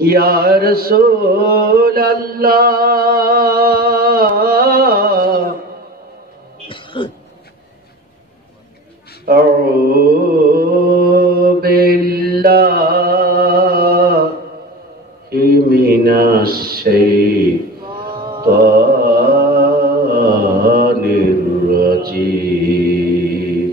या रसूल अल्लाह औज़ु बिल्लाहि मिनश शैतानिर रजीम।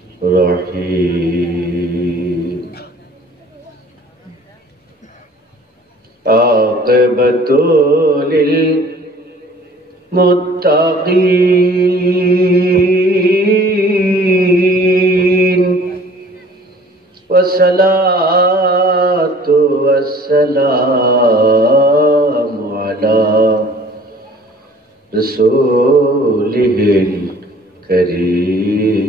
बिस्मिल्लाहिर्रहमानिर्रहीम। आक़िबतुल मुत्तक़ीन वस्सलातु वस्सलामु अला रसूलिहिल करीम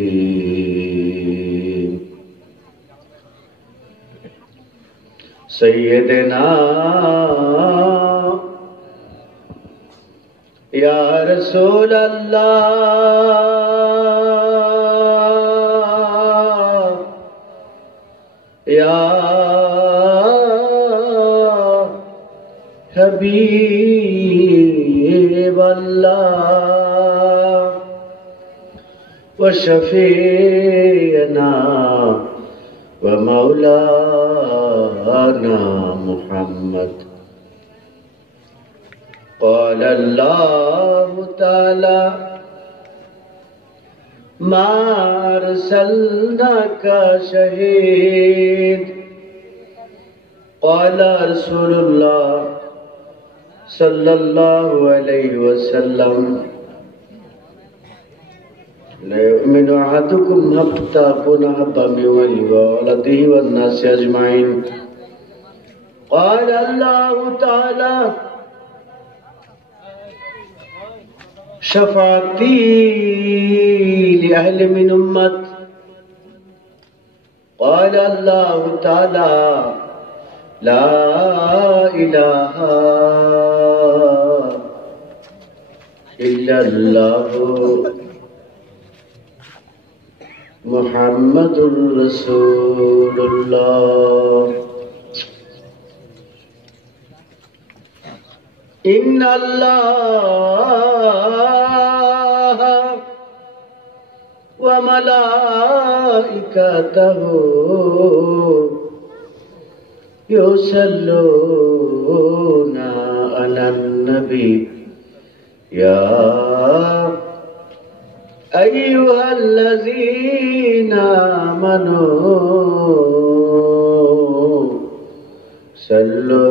सय्यदना या रसूल अल्लाह या हबीब अल्लाह व शफीअना व मौलाना मुहम्मद। क़ाल अल्लाहु तआला मा अरसलनाका शहीद। क़ाल रसूलुल्लाह सल्लल्लाहु अलैहि वसल्लम ला युमिनु अहदुकुम हत्ता अकूना अहब्बा मिनहु व वलदिही वन नासि अजमाइन। क़ाल अल्लाहु तआला शफ़ाअती लि अहलि मिन उम्मत। क़ाल अल्लाहु तआला ला इलाहा इल्लल्लाहु मुहम्मदुर रसूलुल्लाह। इन्नल्लाह व मलाइकतहु युसल्लूना अलन नबी या अय्युहल्लज़ीना आमनू सल्लु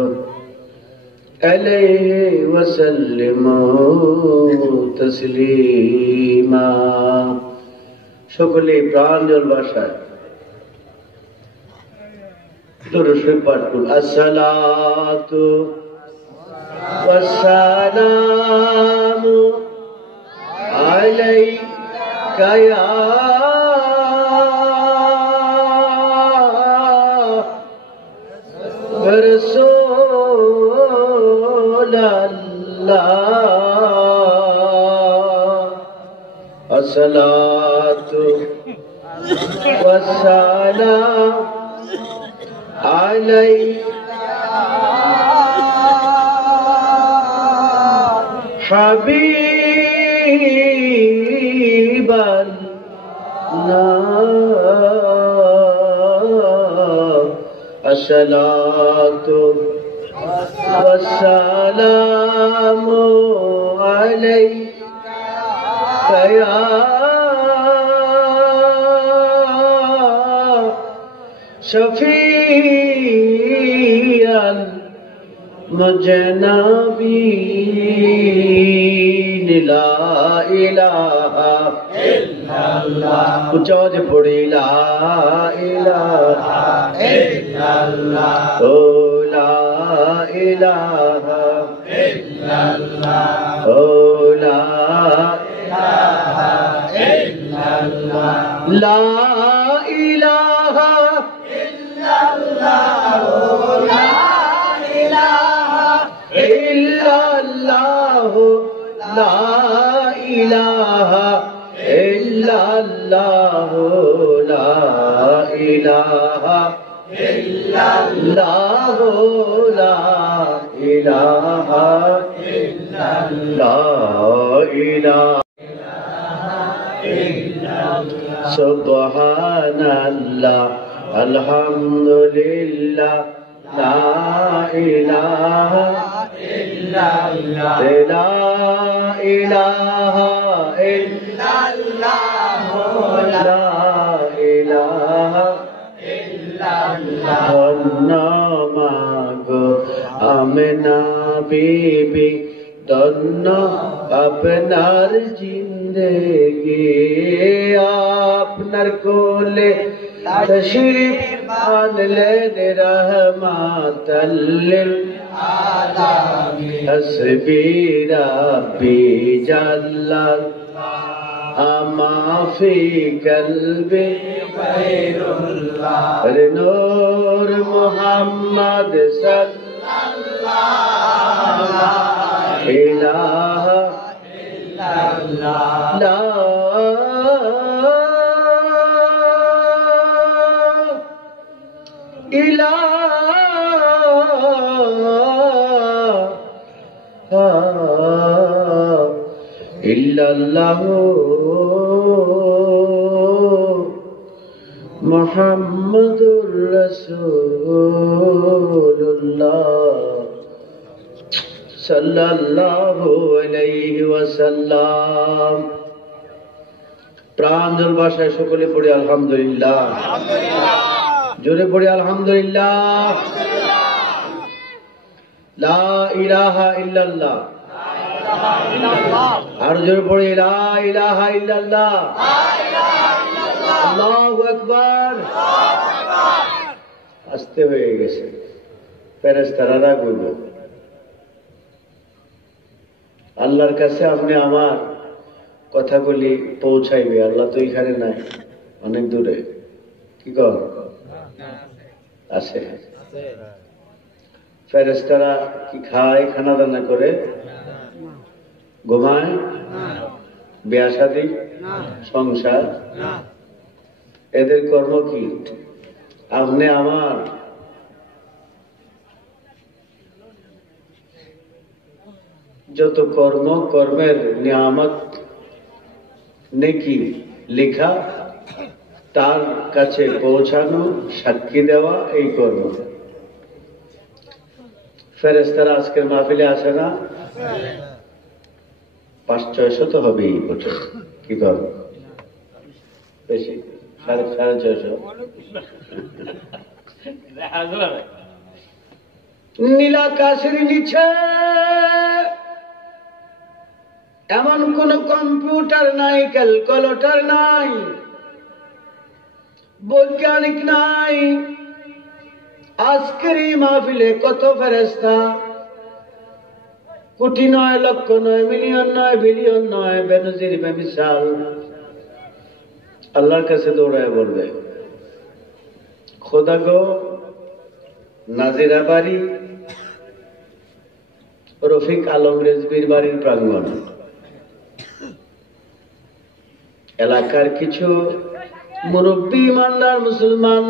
अलैहि वसल्लिमू तस्लीमा। সকলে প্রাঞ্জল ভাষায় দরুদ শরীফ পাঠ করুন। আসসালাতু ওয়াসসালামু আলাইকা ইয়া রাসূলুল্লাহ। আসসালাতু ওয়াসসালাম আলাইকা হাবিবাল্লাহ। আসসালাতু ওয়াসসালামু আলাইকা ইয়া शफीअल मुजनबीन ला इलाहा इल्लल्लाह। कुछ और पढ़े ला इलाहा इल्लल्लाह। ओ ला इलाहा इल्लल्लाह। ओ ला इलाहा इल्लल्लाह। ला इलाहा इल्लल्लाह। ला इलाहा ইল্লাল্লাহ লা ইলাহা ইল্লাল্লাহ সুবহানাল্লাহ আলহামদুলিল্লাহ লা ইলাহা ইল্লাল্লাহ লা ইলাহা ইল্লাল্লাহ লা ইলাহা ইল্লাল্লাহ মাগো আমিনা বিবি ধন্য আপনার জিন্দেগি আপনার কোলে তশরিফ আনলেন রহমাতাল লিল আলামিন হাসবি রাব্বি জাল্লাল্লাহ আমা ফি কলবি গায়রুল্লাহ নূর মুহাম্মদ সাল্লাল্লাহু ইলাহা ইল্লাল্লাহ লা ইলাহা ইল্লাল্লাহ মুহাম্মাদুর রাসূলুল্লাহ সাল্লাল্লাহু আলাইহি ওয়াসাল্লাম। প্রাঞ্জল ভাষায় সকলে পড়ি আলহামদুলিল্লাহ, জোরে পড়ি আলহামদুলিল্লাহ। লা ইলাহা ইল্লাল্লাহ, আর জোরে পড়ি লা ইলাহা ইল্লাল্লাহ, আল্লাহু আকবার। আস্তে হয়ে গেছে, ফেরেশতারা কইব আল্লাহর কাছে আপনি আমার কথাগুলি পৌঁছাইবে। আল্লাহ তো এখানে নাই, অনেক দূরে। কি কর আছে? ফেরেশতারা কি খায়, খানা দানা করে, ঘুমায়, বিয়া শাদী, সংসার, এদের কর্ম কি? আপনি আমার যত কর্ম, কর্মের নিয়ামত, নেকি লেখা, তার কাছে পৌঁছানো, সাক্ষী দেওয়া, এই কর্ম। ফেরেশতারা আজকের মাহফিলে আসে না? 500-600 তো হবেই বছর। কি করব বেশি? 650 নীলাকাশের নিচে এমন কোন কম্পিউটার নাই, ক্যালকুলেটর নাই, বৈজ্ঞানিক নাই। আজকের এই মাহফিলে কত ফেরেশতা, কোটি নয়, লক্ষ নয়, মিলিয়ন নয়, বিলিয়ন নয়, বেনজির বেমিসাল আল্লাহর কাছে দৌড়ায় বলবে, খোদা গো, নাজিরা বাড়ি, রফিক আলম রেজবির বাড়ির প্রাঙ্গণ, এলাকার কিছু মুরব্বী ইমানদার মুসলমান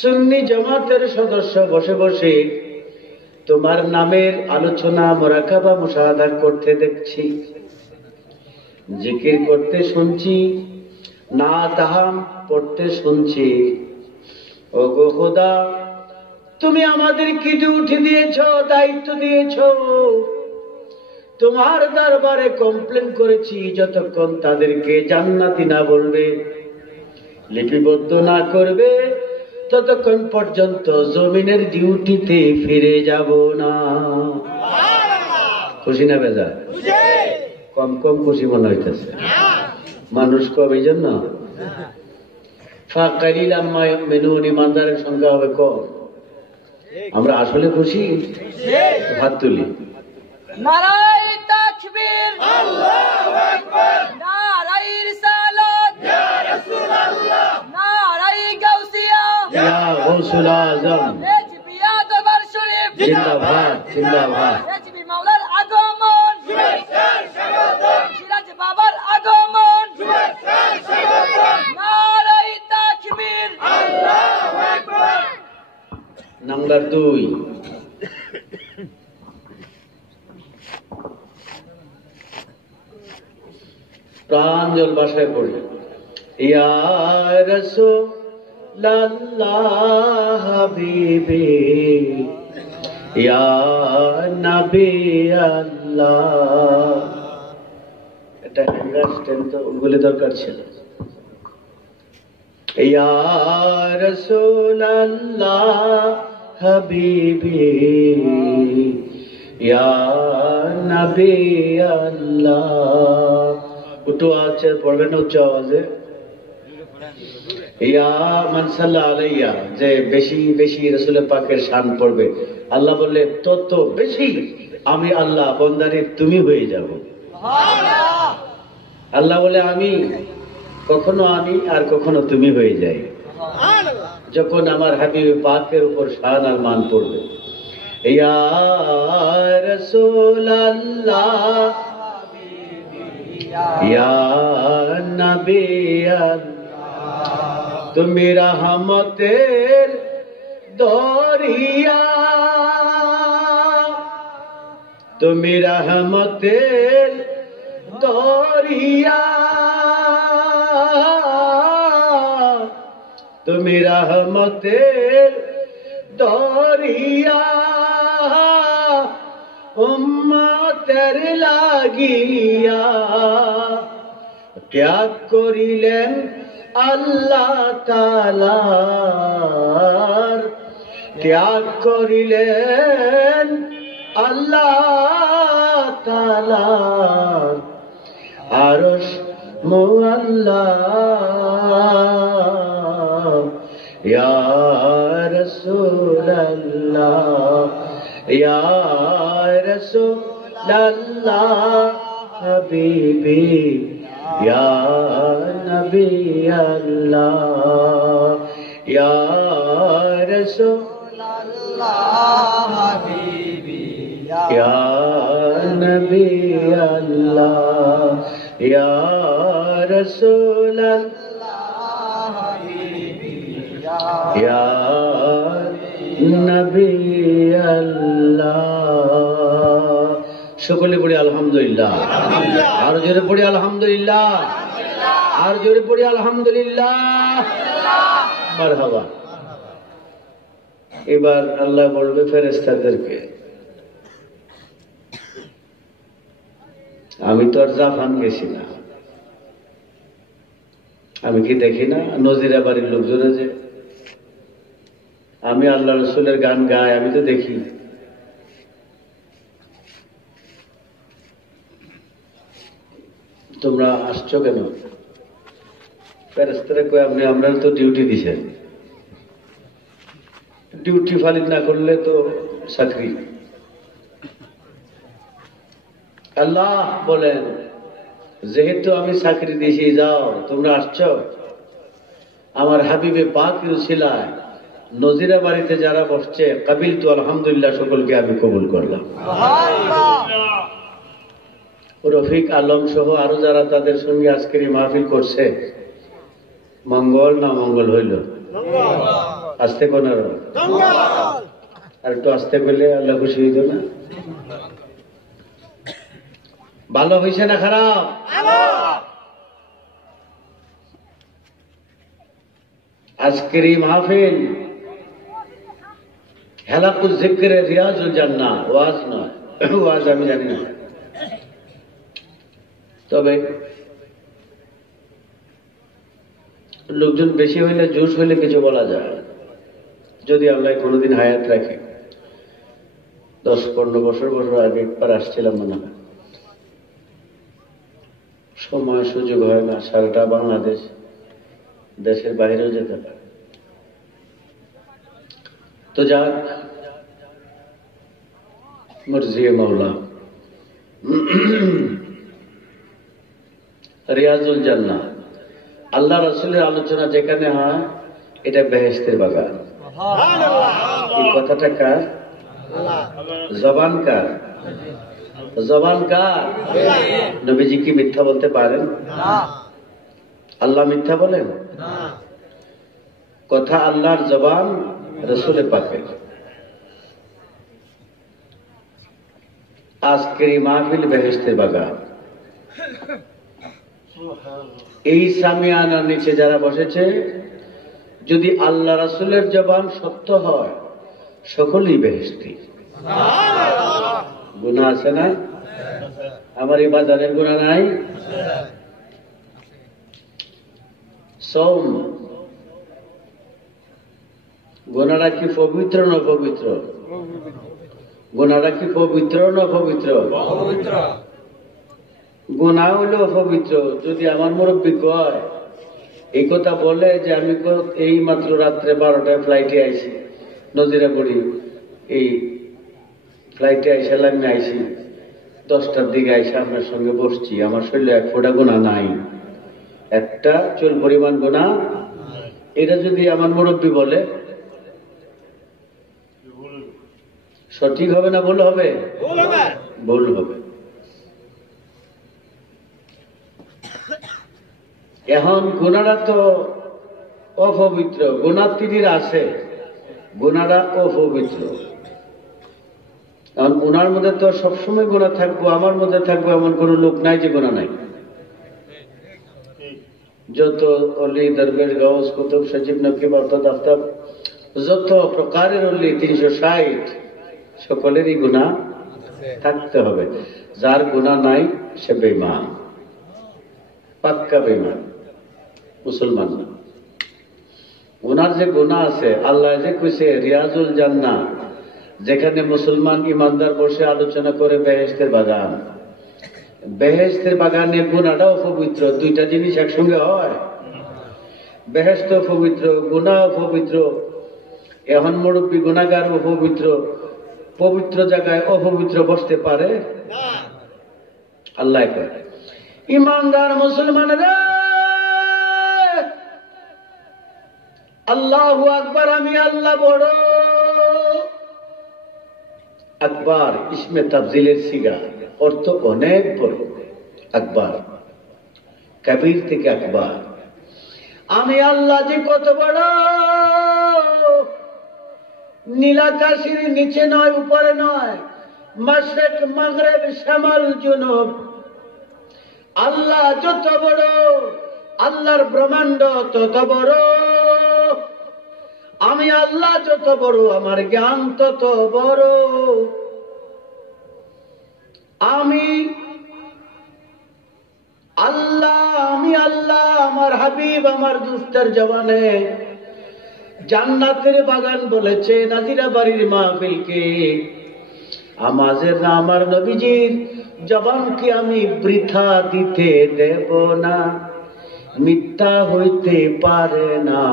সুন্নি জামাতের সদস্য বসে বসে তোমার নামের আলোচনা, মুরাকাবা, মুশাহাদা করতে দেখছি, জিকির করতে শুনছি, না তাহাম পড়তে শুনছি। ও গো খোদা, তুমি আমাদেরকে ডিউটি দিয়েছ, দায়িত্ব দিয়েছ, তোমার দরবারে কমপ্লেন করেছি, যতক্ষণ তাদেরকে জান্নাতি না বলবে, লিপিবদ্ধ না করবে, ততক্ষণ পর্যন্ত জমিনের ডিউটিতে ফিরে যাব না। খুশি না বেজা? কম কম খুশি মনে হইতেছে, মানুষ কম, এই জন্য ইমানদারের সংখ্যা হবে কম। আমরা আসলে খুশি, হাত তুলি। নারায়ে তাকবীর, আল্লাহু আকবার, নারায়ে রিসালাত, ইয়া রাসূলুল্লাহ, নারায়ে গাউসিয়া, ইয়া গাউসুল আযম, রেজবিয়া দরবার শরীফ জিন্দাবাদ, জিন্দাবাদ, রেজবি মাওলার আগমন, শুভেচ্ছার স্বাগতম, সিরাজ বাবার আগমন, শুভেচ্ছার স্বাগতম, নারায়ে তাকবীর, আল্লাহু আকবার, নাম্বার 2, প্রাঞ্জল ভাষায় পড়ি, ইয়া রাসূলুল্লাহ হাবিবি ইয়া নবী আল্লাহ। এটা হ্যান্ডস্ট্যান্ড তো বলে দরকার ছিল। ইয়া রাসূলুল্লাহ হাবিবি ইয়া নবী আল্লাহ। উঠো আছে পড়বেন উচ্চ আওয়াজে। ইয়া মান সাল্লা আলাইয়া, যে বেশি বেশি রাসূল পাকের শান পড়বে, আল্লাহ বললে তত বেশি আমি আল্লাহ বন্দারে তুমি হয়ে যাব। আল্লাহ বলে আমি কখনো আমি আর কখনো তুমি হয়ে যাই। যখন আমার হাবিব পাকের উপর শান আর মান পড়বে, ইয়া রাসূলুল্লাহ ইয়া নবী আল্লাহ, তুমি রহমতের দরিয়া, তুমি রহমতের দরিয়া, তুমি রহমতের দরিয়া, উম্মতের লাগিয়া ত্যাগ করিলেন আল্লাহ তাআলার, ত্যাগ করিলেন আল্লাহ তাআলার আরশ মুআল্লা। ইয়া রাসূলুল্লাহ ইয়া রাসূলুল্লাহ হাবিবি ইয়া নবী আল্লাহ, ইয়া রাসূলুল্লাহ হাবিবি ইয়া নবী আল্লাহ, ইয়া রাসূলুল্লাহ হাবিবি ইয়া নবী আল্লাহ। সকলে পড়ি আলহামদুলিল্লাহ, আর জোরে পড়ি আলহামদুলিল্লাহ, আর জোরে পড়ি আলহামদুলিল্লাহ। মারহাবা। এবার আল্লাহ বলবে ফেরেশতাদেরকে, আমি তো আর জাফান গেছি না, আমি কি দেখি না নজিরা বাড়ির লোকজনে যে আমি আল্লাহ রসুলের গান গাই, আমি তো দেখি। তোমরা আসছো কেন? ফেরেশতারা কয় আপনি আমরা তো ডিউটি দিছেন, ডিউটি ফালিত না করলে তো চাকরি। আল্লাহ বলেন যেহেতু আমি চাকরি দিয়েছি, যাও তোমরা আসছো, আমার হাবিবে পাক উসিলায় নজিরা বাড়িতে যারা বসছে কাবিল তো আলহামদুলিল্লাহ সকলকে আমি কবুল করলাম। রফিক আলম সহ আরো যারা তাদের সঙ্গে আজকের এই মাহফিল করছে, মঙ্গল না মঙ্গল হইল? আসতে কোন আর একটু আসতে পেলে আল্লাহ খুশি হইত না? ভালো হয়েছে না খারাপ? আজকের এই মাহফিল হেলাকুল জিকরে রিয়াজুল জান্নাহ, ওয়াজ নয়। ওয়াজ আমি জানি না, তবে লোকজন বেশি হইলে জোশ হইলে কিছু বলা যায়, যদি আল্লাহ কোনোদিন হায়াত রাখে। 10-15 বছর আগে একবার আসছিলাম মনে হয়, সময় সুযোগ হয় না, সারাটা বাংলাদেশ, দেশের বাইরেও যেতে পারে। তো যাক, মর্জিয়ে মাওলা। রিয়াজুল জান্নাহ, আল্লাহ রাসূলের আলোচনা যেখানে হয় এটা বেহেশতের বাগান। এই কথাটা কার? জবান কার? জবান কার? নবীজি কি মিথ্যা বলতে পারেন? আল্লাহ মিথ্যা বলেন? কথা আল্লাহর জবান, রাসূলের পাকের। আজকের এই মাহফিল বেহেশতের বাগান। এই সামিয়ানার নিচে যারা বসেছে, যদি আল্লাহ রাসূলের জবান সত্য হয়, সকলেই বেহেশতি। গুনাহ আছে না? আমার এই বাজারের গুনাহ নাই? সওম গুনাহটা কি পবিত্র না পবিত্র? গুনাহটা কি পবিত্র না পবিত্র? গুনাহ হইল পবিত্র। যদি আমার মুরব্বী কয়, এই কথা বলে যে আমি এই মাত্র রাত্রে 12টায় ফ্লাইটে আইছি, নজিরা পড়ি, এই ফ্লাইটে আইসা লাইনে আইসি, 10টার দিকে আইসা আপনার সঙ্গে বসছি, আমার শরীরে এক ফোঁটা গুনাহ নাই, একটা চুল পরিমাণ গুনাহ, এটা যদি আমার মুরব্বী বলে, সঠিক হবে না ভুল হবে? ভুল হবে। এখন গুনাহটা তো অপবিত্র, গুনাহ তিনির আছে, গুনাহটা অপবিত্র। এখন ওনার মধ্যে তো সবসময় গুনাহ থাকবো, আমার মধ্যে থাকবো, এমন কোন লোক নাই যে গুনাহ নাই। যত অলি, দরবেশ, গাউস, কুতুব, সচিব, নকিব, আফতাব, আফতাব, যত প্রকারের অলি 360, সকলেরই গুনাহ থাকতে হবে। যার গুনাহ নাই সে বেঈমান, পাক্কা বেঈমান, মুসলমান না। ওনার যে গুনাহ আছে, আল্লাহ যে কইছে রিয়াজুল জান্নাহ, যেখানে মুসলমান ইমানদার বসে আলোচনা করে বেহেশতের বাগান, বেহেশতের বাগানে গুনাহটাও পবিত্র। দুইটা জিনিস একসঙ্গে হয়? বেহেশত পবিত্র, গুনাহ পবিত্র। এখন মুরব্বী গুনাহগার অপবিত্র, পবিত্র জায়গায় অপবিত্র বসতে পারে? আল্লাহ কয়, ইমানদার মুসলমানেরা, আল্লাহু আকবার, আমি আল্লাহ বড়। আকবার ইসমে তাফজিলের সিগা, অর্থ অনেক বড়। আকবার কবির থেকে আকবার, আমি আল্লাহ যে কত বড়। নীলাকাশের নিচে নয়, উপরে নয়, মাশরিক, মাগরিব, শামাল, জুনুব, আল্লাহ যত বড়, আল্লাহর ব্রহ্মাণ্ড তত বড়। আমি আল্লাহ যত বড়, আমার জ্ঞান তত বড়। আমি আল্লাহ, আমার হাবিব, আমার দুস্তের জবানে জান্নাতের বাগান বলেছে নাজিরা বাড়ির মাহফিলকে। আমাদের না, আমার নবীজির জবানকে আমি বৃথা দিতে দেব না, মিথ্যা হইতে পারে না।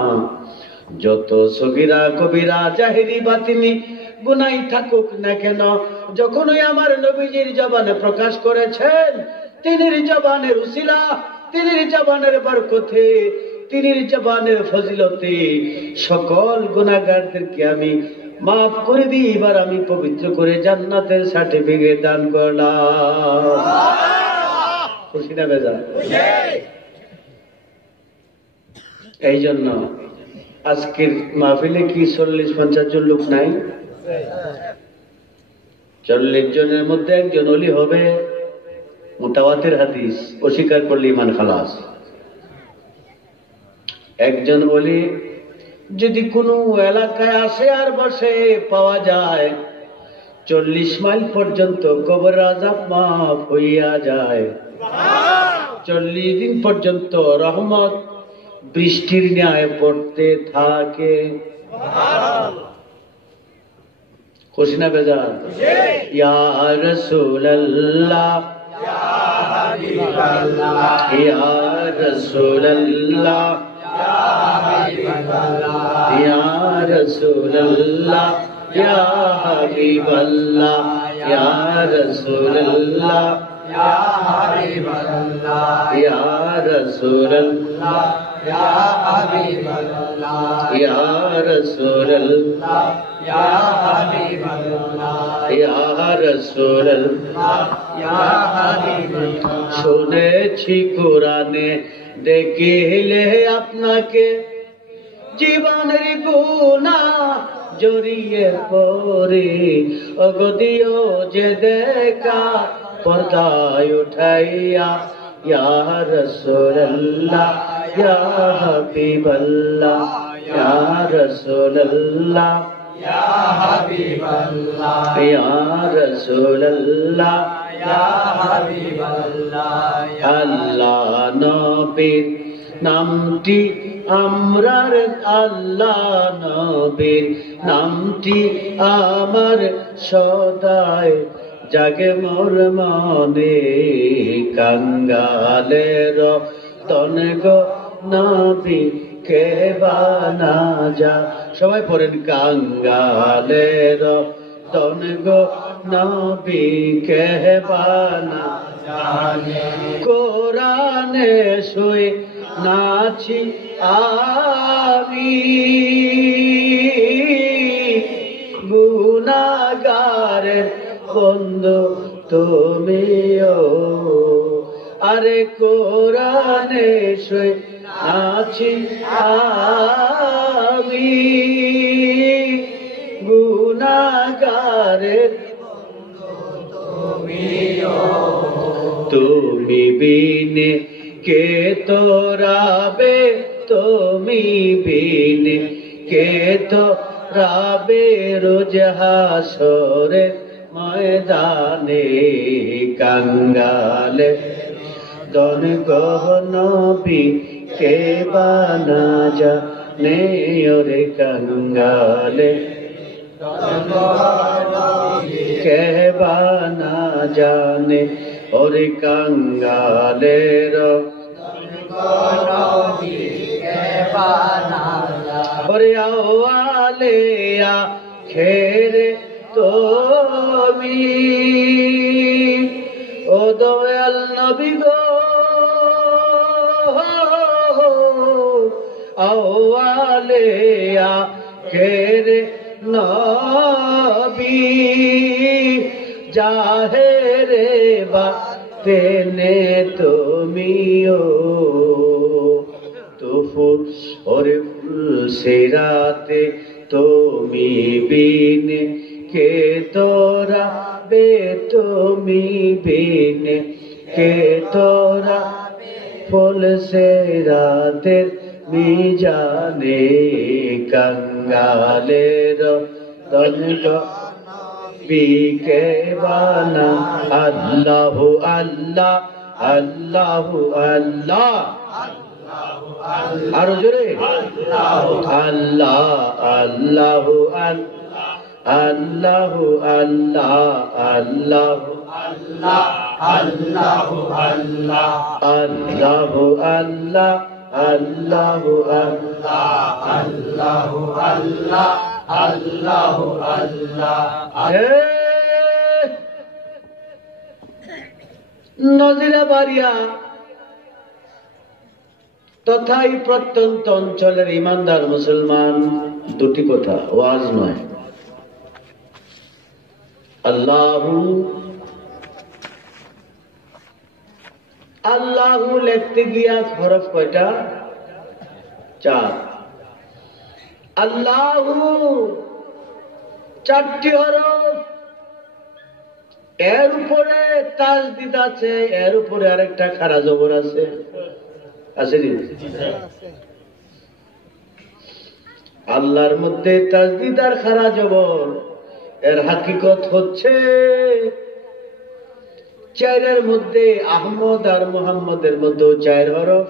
যত সগীরা কবিরা জাহেরি বাতিনি গুনাই থাকুক না কেন, যখনই আমার নবীজির জবানে প্রকাশ করেছেন, তিনির জবানের উসিলা, তিনির জবানের বরকতে, তিনির জবানের ফজিলতে সকল গুনাহগারদেরকে আমি মাফ করে দিই। এবার আমি পবিত্র করে জান্নাতের সার্টিফিকেট দান করলাম। খুশি না বেজা? এই জন্য আজকের মাহফিলে কি 40-50 জন লোক নাই? 40 জনের মধ্যে একজন ওলি হবে, মুতাওয়াতির হাদিস, অস্বীকার করলে ঈমান খালাস। একজন ওলি যদি কোনো এলাকায় আসে আর বসে, পাওয়া যায় 40 মাইল পর্যন্ত কবরের আযাব মাফ হইয়া যায়। 40 দিন পর্যন্ত রহমত বৃষ্টির ন্যায় পড়তে থাকে। খুশি না বেজার? ইয়া রাসূলুল্লাহ, ইয়া হাবিবাল্লাহ, ইয়া রাসূলুল্লাহ, ইয়া হাবিবাল্লাহ, ইয়া রাসূলুল্লাহ, ইয়া হাবিবাল্লাহ, ইয়া রাসূলুল্লাহ, ইয়া হাবিবাল্লাহ, ইয়া রাসূলুল্লাহ, ইয়া হাবিবাল্লাহ, ইয়া রাসূলুল্লাহ, ইয়া হাবিবাল্লাহ, ইয়া রাসূলুল্লাহ, ইয়া হাবিবাল্লাহ। শুনেছি কোরআনে দেখিলে আপনাকে জীবনের গুনাহ জড়িয়ে পড়ে অগদিও যে দেখা পর্দায় উঠাইয়া ইয়া রাসূলুল্লাহ ইয়া হাবিবাল্লাহ ইয়া রাসূলুল্লাহ ইয়া হাবিবাল্লাহ ইয়া রাসূলুল্লাহ ইয়া হাবিবাল্লাহ আল্লাহ নবীর নামটি আমরার আল্লাহ নবীর নামটি আমার সদায় জাগে মোর মনে কাঙ্গালের তন গো নবী কে বানা যা সবাই পড়েন কাঙ্গালের তন গো নবী কে বানা কোরআনে শুয়ে নাচি আমি গুনাহগারের বন্ধু তুমিও আরে কোরআনে শুয়ে নাচি আমি গুনাহগারের তুমি বিনে কে তোরাবে তুমি বিনে কে তোরাবে রোজ হাসরে ময়দানে কাঙ্গালে দন গহনবী কে বানা জানে ওরে কাঙ্গালে কে বানা জানে ওরে কাঙ্গালের ওরে আওয়ালেয়া খেরে তুমি ও দয়াল নবী গো আওয়ালেয়া খেরে নবী জাহেরে বাতেনে তুমিও তুফুল ওরে ফুল সিরাতে তুমি বিনে কে তোরা বে তুমি বিনে কে তোরা ফুল সিরাতের মিজানে কাঙ্গালের দনগ বিকে বানা আল্লাহ আল্লাহ আল্লাহ আল্লাহ আরো জোরে আল্লাহ আল্লাহ আল্লাহ আল্লাহ আল্লাহ আল্লাহ আল্লাহ আল্লাহ আল্লাহ আল্লাহ আল্লাহ আল্লাহ আল্লাহ আল্লাহ নজিরা বাড়িয়া তথা এই প্রত্যন্ত অঞ্চলের ইমানদার মুসলমান দুটি কথা ওয়াজ নয় আল্লাহু আল্লাহু লিখতে গিয়া হরফ কয়টা চার আল্লাহু চারটি হরফ এর উপরে তাসদিদ আছে এর উপরে আরেকটা খাড়া জবর আছে আসেনি আল্লাহর মধ্যে তাসদিদ আর খাড়া জবর এর হাকিকত হচ্ছে চারের মধ্যে আহমদ আর মুহাম্মদের মধ্যে চার হরফ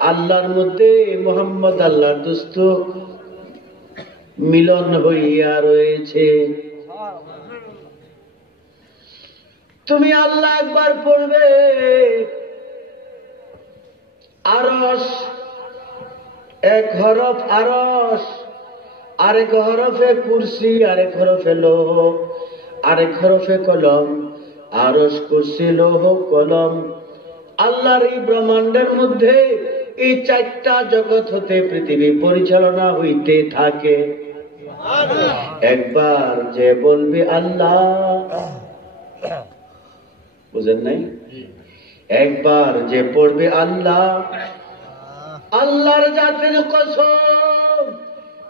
আল্লাহর মধ্যে মুহাম্মদ আল্লাহর দোস্ত মিলন হইয়া রয়েছে তুমি আল্লাহ একবার পড়বে আরশ এক হরফ আরশ আরেক হরফে কুরসি আরেক হরফে লৌহ আরেক হরফে কলম আরশ কুরসি লৌহ কলম আল্লাহর এই ব্রহ্মাণ্ডের মধ্যে এই চারটা জগৎ হতে পৃথিবী পরিচালনা হইতে থাকে একবার যে বলবে আল্লাহ বুঝেন নাই একবার যে পড়বে আল্লাহ আল্লাহর জাতের কসম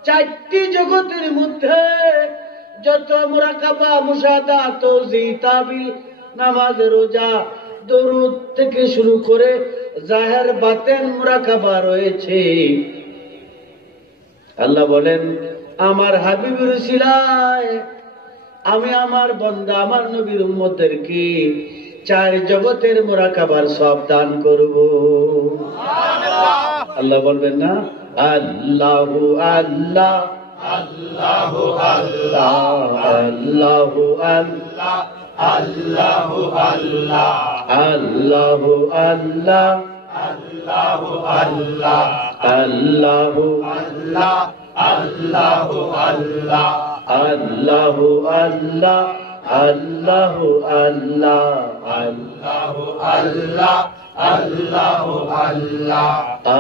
চারটি জগতের মধ্যে যত মুরাকাবা, মুশাহাদা, তাওজি, তাবিল, নামাজ, রোজা, দরুদ থেকে শুরু করে জাহের বাতেন মুরাকাবা রয়েছে। আল্লাহ বলেন, আমার হাবিবের উসিলায় আমি আমার বান্দা, আমার নবীর উম্মতদেরকে চার জগতের মুরাকাবার সব দান করব। আল্লাহ বলবেন না, আল্লাহু আল্লাহ আল্লাহু আল্লাহ আল্লাহু আল্লাহ আল্লাহু আল্লাহ আল্লাহু আল্লাহ আল্লাহু আল্লাহ আল্লাহু আল্লাহ আল্লাহু আল্লাহ আল্লাহু আল্লাহ আল্লাহু আল্লাহ আল্লাহু আল্লাহ আল্লাহু আল্লাহ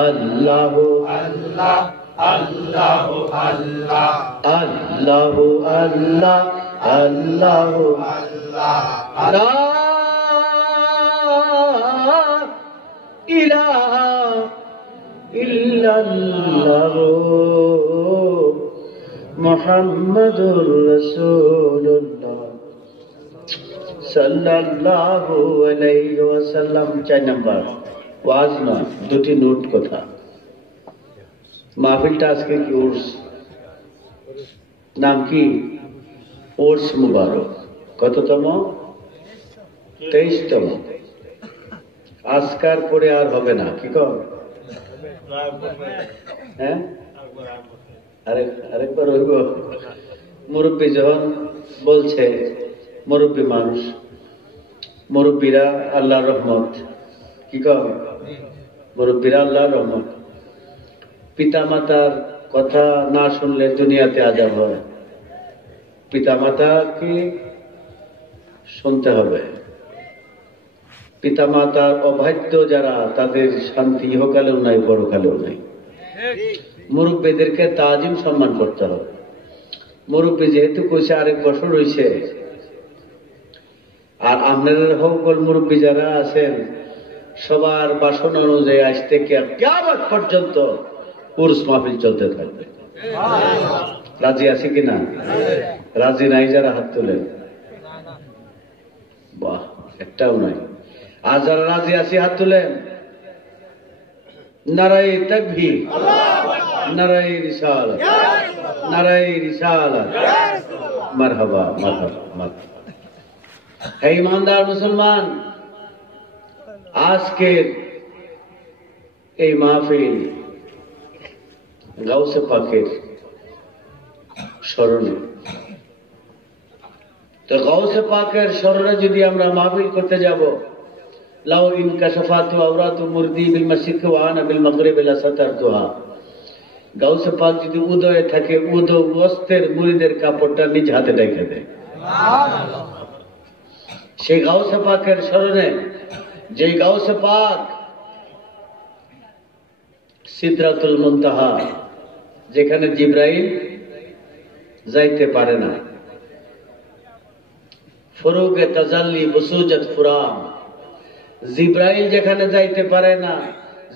আল্লাহু আল্লাহ আল্লাহু আল্লাহ আল্লাহু আল্লাহ আল্লাহু আল্লাহ লা ইলাহা ইল্লাল্লাহ মুহাম্মাদুর রাসূলুল্লাহ সাল্লাল্লাহু আলাইহি ওয়াসাল্লাম। 4 নাম্বার ওয়াজ না, দুটি নোট কথা। মাহফিলটা আজকে কি উর্স, নাম কি? উর্স মুবারক। কততম? 23তম। আজকার পরে আর হবে না, কি কর? হ্যাঁ, আরেকবার হইব। মুরব্বী যখন বলছে, মুরব্বী মানুষ, মুরব্বীরা আল্লাহর রহমত, কি কর? মুরব্বীরা আল্লাহর রহমত। পিতা মাতার কথা না শুনলে দুনিয়াতে আযাব হয়। পিতা মাতাকে শুনতে হবে। পিতা মাতার অবাধ্য যারা, তাদের শান্তি ইহকালেও নাই, পরকালেও নাই। মুরব্বীদেরকে তাজিম সম্মান করতে হবে। মুরব্বী যেহেতু কইছে আরেক বছর রয়েছে, আর আপনাদের সকল মুরব্বী যারা আছেন সবার বাসনা অনুযায়ী আজ থেকে কিয়ামত পর্যন্ত উরস মাহফিল চলতে থাকবে। রাজি আছি কিনা? রাজি নাই যারা হাত তোলেন। বাহ, একটাও নাই। আর যারা রাজি আছি হাত তোলেন। নারায়ে তাকবীর, নারায়ে রিসালাত, নারায়ে রিসালাত। মারহাবা মারহাবা মারহাবা। হে ইমানদার মুসলমান, আজকের এই মাহফিল গাউসে পাকের স্মরণে। তো গাউসে পাকের স্মরণে যদি আমরা মাহফিল করতে যাব, লাউ ইনকাশাফাতু আওরাতু মুরদি বিল মাশরিক ওয়া আনা বিল মাগরিব লা সাতারতুহা। গাউসে পাক যদি উদয়ে থাকে, উদস্তের মুরিদের কাপড়টা নিজ হাতে ঢেকে দেয়। সেই গাউসে পাকের স্মরণে, যে গাউসে পাক সিদরাতুল মুনতাহা, যেখানে জিবরাইল যাইতে পারে না, ফুরুগে তাজাল্লি বুসুজাত ফুরাম, জিবরাইল যেখানে যাইতে পারে না,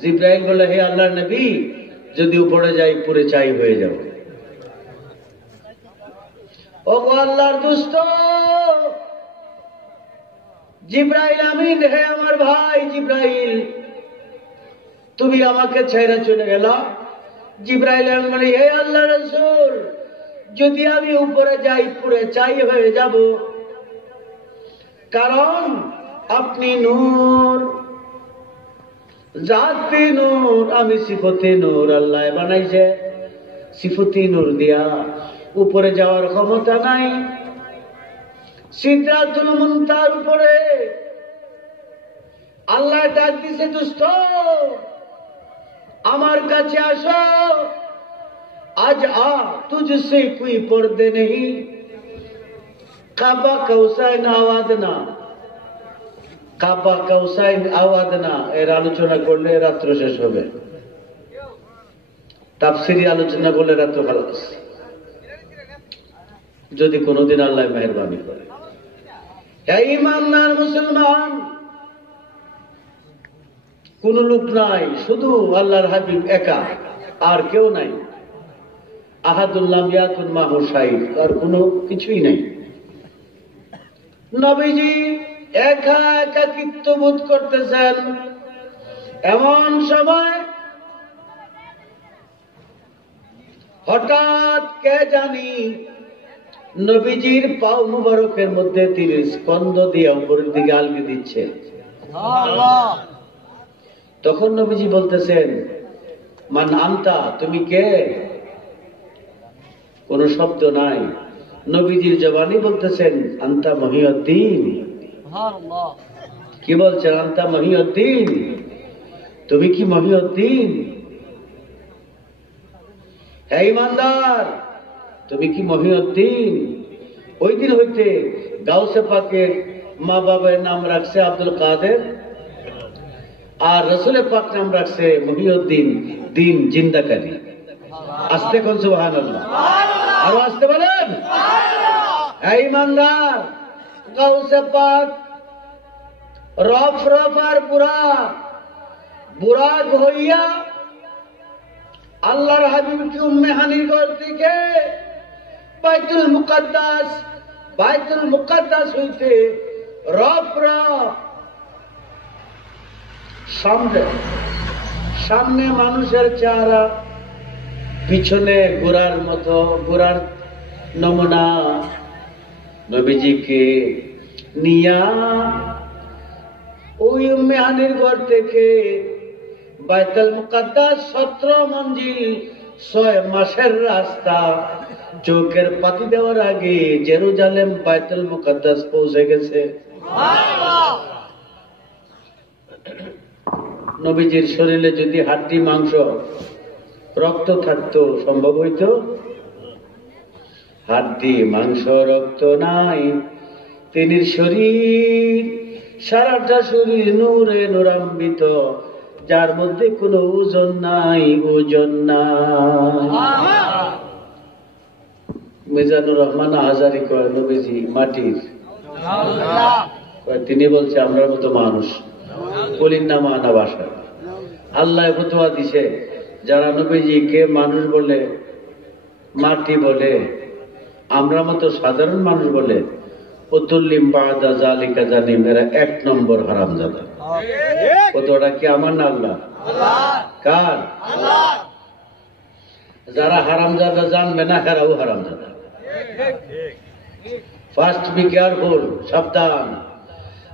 জিবরাইল বলে, হে আল্লাহর নবী, যদি উপরে যাই পুরে চাই হয়ে যাব। ও আল্লাহর দোস্ত জিবরাইল আমিন, হে আমার ভাই জিবরাইল, তুমি আমাকে ছেড়ে চলে গেলা। জিবরাইল আমিন বলে, হে আল্লাহর রাসূল, যদি আমি উপরে যাই পুরে চাই হয়ে যাব, কারণ আপনি নূর, জাতি নূর, আমি সিফতে নূর। আল্লাহ বানাইছে সিফতি নূর দিয়া, উপরে যাওয়ার ক্ষমতা নাই। সিদরাতুল মুনতাহার উপরে আল্লাহ ডাক দিছে, দোস্ত আমার কাছে আসো, আজ আ তুঝসে কোই পর্দে নেই। কাবা কৌসাইন আওয়াদনা, কাবা কৌসাইন আওয়াদনা, এর আলোচনা করলে রাত্র শেষ হবে। তাফসিরি আলোচনা করলে রাত্র খালাস, যদি কোনোদিন আল্লাহ মেহেরবানি করে। হে ইমানদার মুসলমান, কোন লোক নাই, শুধু আল্লাহর হাবিব একা, আর কেউ নাই। আহাদুল্লাহ ইয়াকুন মাহু শাইখ, আর কোনো কিছুই নেই। নবীজি একা একাকিত্ব বোধ করতেছেন। এমন সময় হঠাৎ কে জানি নবীজির পাও মুবারকের মধ্যে তিনি স্কন্ধ দিয়ে উপরের দিকে আলগি দিচ্ছে। তখন নবীজি বলতেছেন, মান আনতা, তুমি কে? কোন শব্দ নাই। নবীজির জবানি বলতেছেন, আনতা মহিউদ্দিন। কি বলছেন? আনতা মহিউদ্দিন, তুমি কি মহিউদ্দিন? হে ঈমানদার, তুমি কি মহিউদ্দিন? ওই দিন হইতে গাউসে পাকের মা বাবার নাম রাখছে আব্দুল কাদের, আর রসুলের পাক নাম রাখছে মহিউদ্দিন, দিন জিন্দাকারী। আসতে কোন সুবহানাল্লাহ, আরো আসতে বলেন। হে ঈমানদার, গাউসে পাক রফ রফ আর বুরাক হইয়া আল্লাহর হাবিবকে উম্মে হানির ঘর থেকে বাইতুল মুকাদ্দাস হইতে রফ রফ সামনে মানুষের চেহারা, পিছনে গোরার মতো, গোরার নমুনা নবীজিকে নিয়া ওই উম্মে হানির ঘর থেকে বাইতুল মুকাদ্দাস 17 মঞ্জিল 6 মাসের রাস্তা, চোখের পাতি দেওয়ার আগে জেরুজালেম বাইতুল মুকাদ্দাস পৌঁছে গেছে। নবীজির শরীরে যদি হাড্ডি মাংস রক্ত থাকতো সম্ভব হইত? হাড্ডি মাংস রক্ত নাই, তিনি শরীর, সারাটা শরীর নূরে নূরান্বিত, যার মধ্যে কোনো ওজন নাই, ওজন নাই। মিজানুর রহমান আজারি কয় নবীজি মাটির, তিনি বলছে আমরা মতো মানুষ, বলিন না মানা ভাষা। আল্লাহ ফতোয়া দিছে, যারা নবীজিকে মানুষ বলে, মাটি বলে, আমরা মতো সাধারণ মানুষ বলে, উতুল্লিম বাদা জালিকা জানিম, এরা 1 নম্বর হারামজাদা। কতটা কি আমার না আল্লাহ? কার? যারা হারামজাদা জানবে না, এরাও হারামজাদা। ফার্স্ট বি কেয়ারফুল, সাবধান।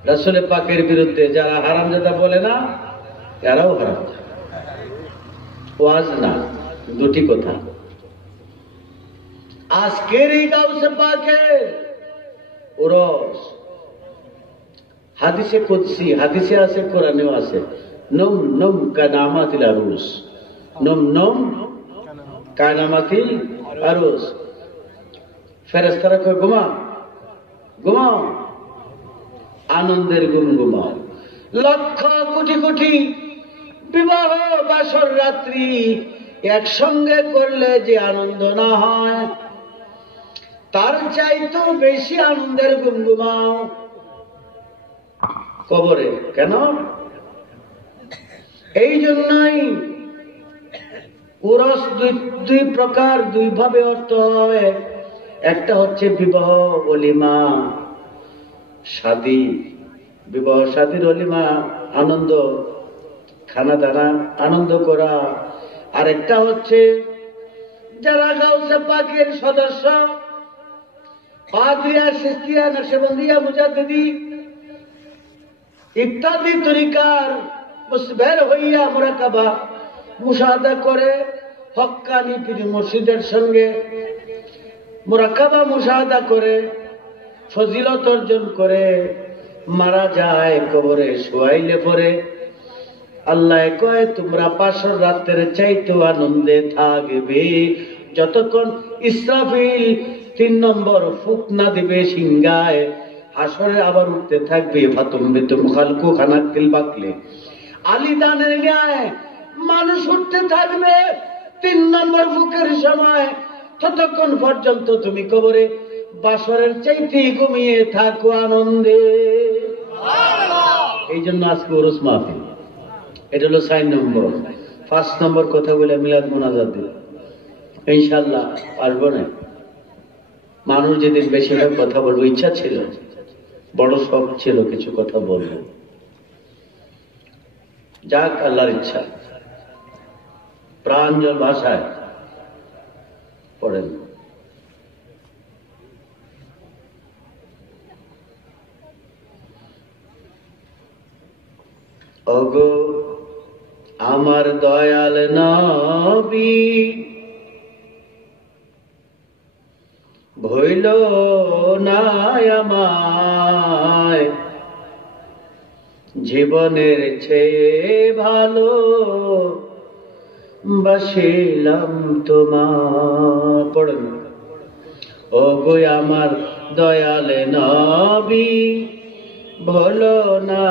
রাসূল পাকের বিরুদ্ধে যারা হারামজাদা বলে না, এরাও হারামজাদা। ওয়াজ না, দুটি কথা। আজকের এই গাউসে পাকের ওরস হাদিসে কুদসি, হাদিসে আছে, কোরআনেও আছে, নম নম কানামাতিল আরুস, নম নম কানামাতিল আরুস। ফেরেশতারা কয় ঘুমাও ঘুমাও, আনন্দের ঘুম ঘুমাও। লক্ষ কোটি কোটি বিবাহ বাসর রাত্রি একসঙ্গে করলে যে আনন্দ না হয়, তার চাইতেও বেশি আনন্দের ঘুম ঘুমাও কবরে। কেন? এই জন্যই উরস দুই প্রকার, 2 ভাবে অর্থ হয়। একটা হচ্ছে বিবাহ ওলিমা, শাদী, বিবাহ শাদীর ওলিমা, আনন্দ, খানা দানা, আনন্দ করা। আর একটা হচ্ছে যারা গাউসে পাকের সদস্য, পাদ্রিয়া, সিস্তিয়া, নকশবন্দিয়া, মুজাদ্দিদি ইত্যাদি তরিকার বের হইয়া মুরাকাবা মুশাহাদা করে, হক্কানি পীর মুর্শিদের সঙ্গে মুরাকাবা মুশাহাদা করে, ফজিলত অর্জন করে মারা যায়, কবরে শোয়াইলে পরে আল্লাহ কয় তোমরা 500 রাতের চাইতেও আনন্দে থাকবে যতক্ষণ ইসরাফিল 3 নম্বর ফুক না দিবে সিংহায়। হাসরে আবার উঠতে থাকবে ফাতুমবিতুম খালকু খানাকিল বাকলে, আলিদানের ন্যায় মানুষ উঠতে থাকবে 3 নম্বর ফুকের সময়। ততক্ষণ পর্যন্ত তুমি কবরে বাসরের চাইতে ঘুমিয়ে থাকো আনন্দে। এই জন্য আজকে উরুস মাহফিল। এটা হলো 4 নম্বর। 5 নম্বর কথা বলে মিলাদ মুনাজাত দিল। ইনশাআল্লাহ পারবো না। মানুষ যেদিন বেশিরভাগ কথা বলবো, ইচ্ছা ছিল, বড় শখ ছিল কিছু কথা বলবো, যাক আল্লাহর ইচ্ছা। প্রাঞ্জল ভাষায় পড়েন। ওগো আমার দয়াল নবী, ভইল না আমায়, জীবনের চেয়ে ভালো বাসিলাম তোমার। পড়েন। ওগো আমার দয়াল নবী, ভুলো না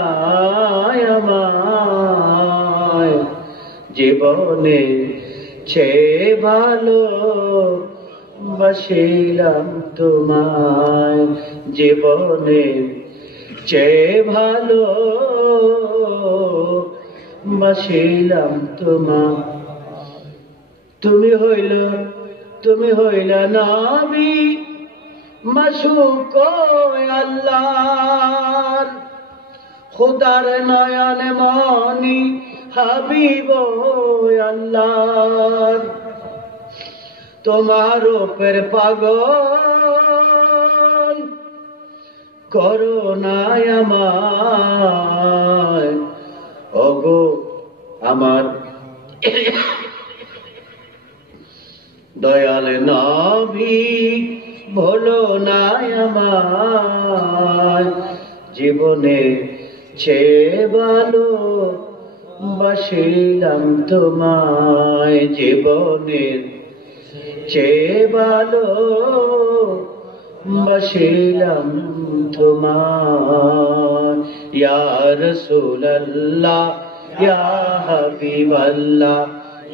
আমায়, জীবনে চেয়ে ভালো বাসিলাম তোমায়, জীবনে চেয়ে ভালো বাসিলাম তোমায়। তুমি হইলা নবী, মাসুক আল্লাহর, খুদার নয়ন মনি হাবিব আল্লাহর। তোমার উপর পাগল করোনা আমায়, ওগো আমার দয়াল নবী, ভুলো না আমায়, জীবনে চেয়ে ভালো বাসিলাম তোমায়, জীবনের চেয়ে ভালো বাসিলাম তোমায়। ইয়া রাসূলুল্লাহ ইয়া হাবিবাল্লাহ,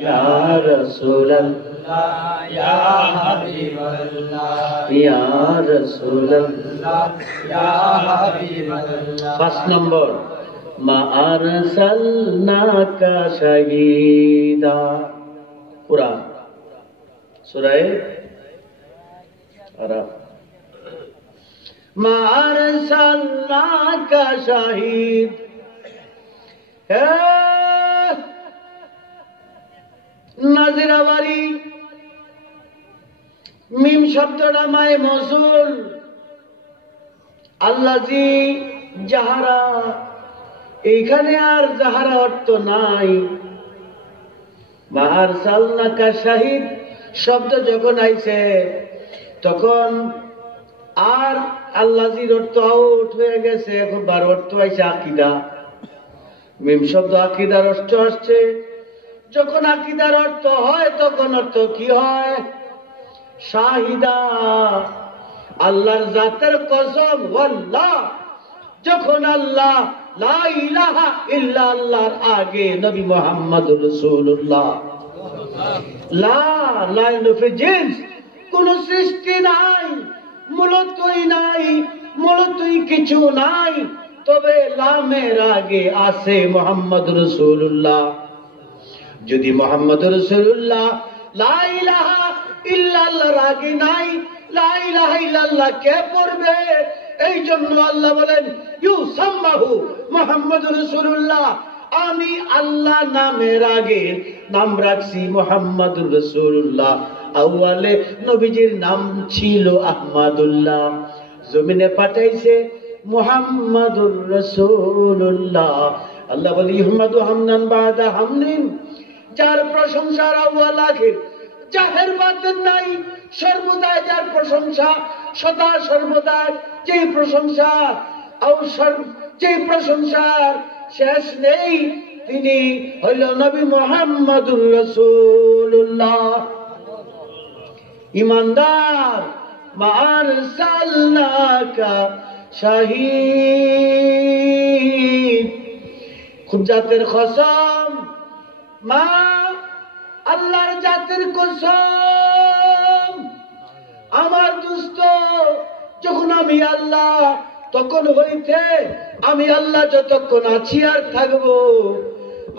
ইয়া রাসূলুল্লাহ ইয়া হাবিবাল্লাহ, ইয়া রাসূলুল্লাহ ইয়া হাবিবাল্লাহ। 5 নম্বর, মা আরসালনাকা শাহীদা। কুরআন সূরা আরাফ। মা আরসালনাকা শাহীদ, নাজিরাবাড়ি মিম শব্দটা মায়ে মৌসুল, আল্লাজি যাহারা, এইখানে আর যাহারা অর্থ নাই। মা আরসালনাকা শাহীদ শব্দ যখন আইছে তখন আর আল্লাজির অর্থ আউট হয়ে গেছে, এখন বার অর্থ আইছে আকীদা। মিম শব্দ আকীদার অর্থ আসছে। যখন আকীদার অর্থ হয় তখন অর্থ কি হয়? শাহিদা, আল্লাহর জাতের কসম, ওয়াল্লাহ। যখন আল্লাহ লা ইলাহা ইল্লা আল্লাহর আগে নবী মুহাম্মদুর রাসূলুল্লাহ, লা লাইনফে জিন্স, কোন সৃষ্টি নাই, মূলতই নাই, মূলতই কিছু নাই, তবে লামের আগে আছে মুহাম্মদুর রাসূলুল্লাহ। যদি মুহাম্মদুর রাসূলুল্লাহ লা ইলাহা ইল্লাল্লাহর আগে নাই, লা ইলাহা ইল্লাল্লাহ কে পড়বে? এই জন্য আল্লাহ বলেন ইউসাম্মাহু মুহাম্মদুর রাসূলুল্লাহ, আমি আল্লাহ নামের আগে নাম রাখছি মুহাম্মদুর রাসূলুল্লাহ। আউয়ালে নবীজির নাম ছিল আহমদুল্লাহ, জমিনে পাঠাইছে মুহাম্মদুর রাসূলুল্লাহ। আল্লাহ বলি ইহমাদু হামদান বাদা হামদিন, যার প্রশংসার আউয়াল আখির জাহের বাতিন নাই, সর্বদাই যার প্রশংসা, সদা সর্বদাই যে প্রশংসা, যে প্রশংসার শেষ নেই, তিনি হইল নবী মুহাম্মদুর রাসূলুল্লাহ। ইমানদার, মা আরসালনাকা শাহীদ, খুব জাতের কসম, মা আল্লাহর জাতের কসম। আমার দোস্ত, যখন আমি আল্লাহ, তখন হইতে আমি আল্লাহ যতক্ষণ আছি আর থাকবো,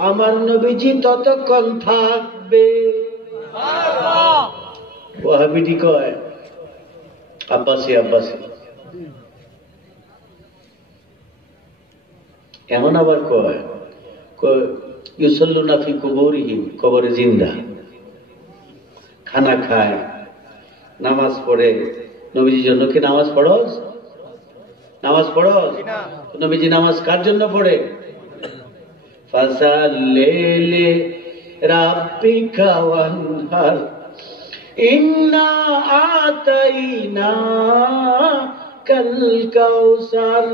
আমার নবীজি ততক্ষণ থাকবে। ওয়াহাবিটি কয় আব্বাসী আব্বাসী, এমন আবার কয় ইউসাল্লুনা ফি কুবুরিহিম, কবরে জিন্দা, খানা খায়, নামাজ পড়ে। নবীজির জন্য কি নামাজ পড়স? নামাজ পড়স? নবীজি নামাজ কার জন্য পড়ে? ফাসাল্লি রাব্বিকা ওয়ানহার ইন্না আতাইনা কাল কাউসার।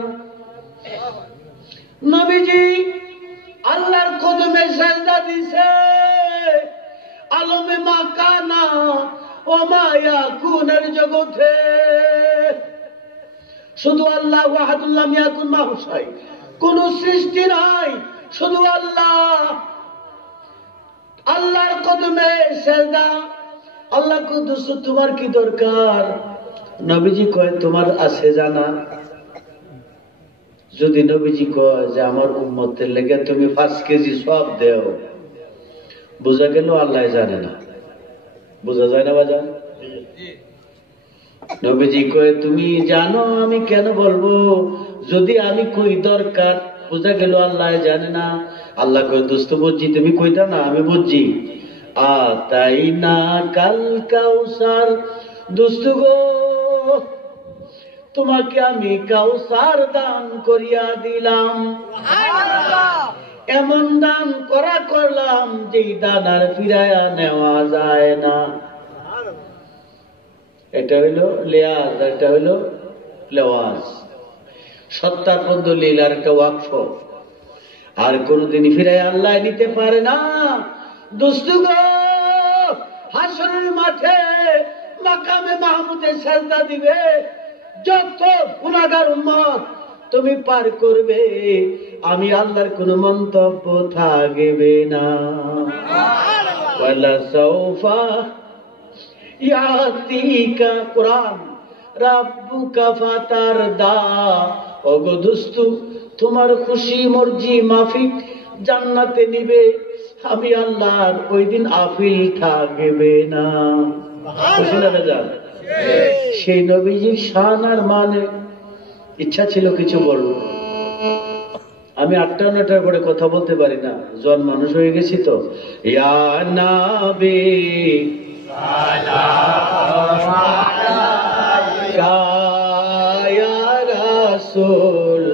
নবীজি আল্লাহর কদমে সাজদা দিছে, আলমে মাকানা ও মায়া কুনের জগতে শুধু আল্লাহ ওয়াহাদুল্লাহ মিয়াকুন মাহুসাই, কোন সৃষ্টি নাই, শুধু আল্লাহ। আল্লাহর কদমে সাজদা। আল্লাহ কুদুস, তোমার কি দরকার? নবীজি কয় তোমার আছে জানা? যদি নবীজি কয় যে আমার উম্মতের লেগে তুমি 5 কেজি সব দেও, বোঝা গেল আল্লাহ জানে না। বোঝা যায় না বাজান? নবীজি কয় তুমি জানো, আমি কেন বলবো? যদি আমি কই দরকার, বোঝা গেল আল্লাহ জানে না। আল্লাহ কয় দোস্ত বুঝছি, তুমি কইতা না, আমি বুঝছি। তাই না কাল কাউসার, দোস্ত গো তোমাকে আমি কাউসার দান করিয়া দিলাম। এমন দান করলাম যে দান আর ফিরাইয়া নেওয়া যায় না। এটা হইল লেয়াজ, এটা হইল লেওয়াজ। সত্তার বন্ধু লীলার একটা ওয়াকফ, আর কোনদিনই ফিরাই আল্লাহ নিতে পারে না। দোস্ত গো, হাসরের মাঠে মাকামে মাহমুদে সাজদা দিবে যত গুনাহগার উম্মত তুমি পার করবে, আমি আল্লাহর কোন মন্তব্য থাকবে না। ওয়ালা সাউফা ইয়াতিকা কুরআন রাব্বুকা ফাতারদা। ওগো দোস্ত, তোমার খুশি মর্জি মাফিক জান্নাতে নিবে, আমি আল্লাহর ওই দিন আফিল থাকবে না। খুশি না বেজার? সেই নবীজির শান আর মানে ইচ্ছা ছিল কিছু বলবো, আমি 8টা 9টার পরে কথা বলতে পারি না, জন মানুষ হয়ে গেছি তো। ইয়া নবী সালাম আলাইকা, ইয়া রাসূল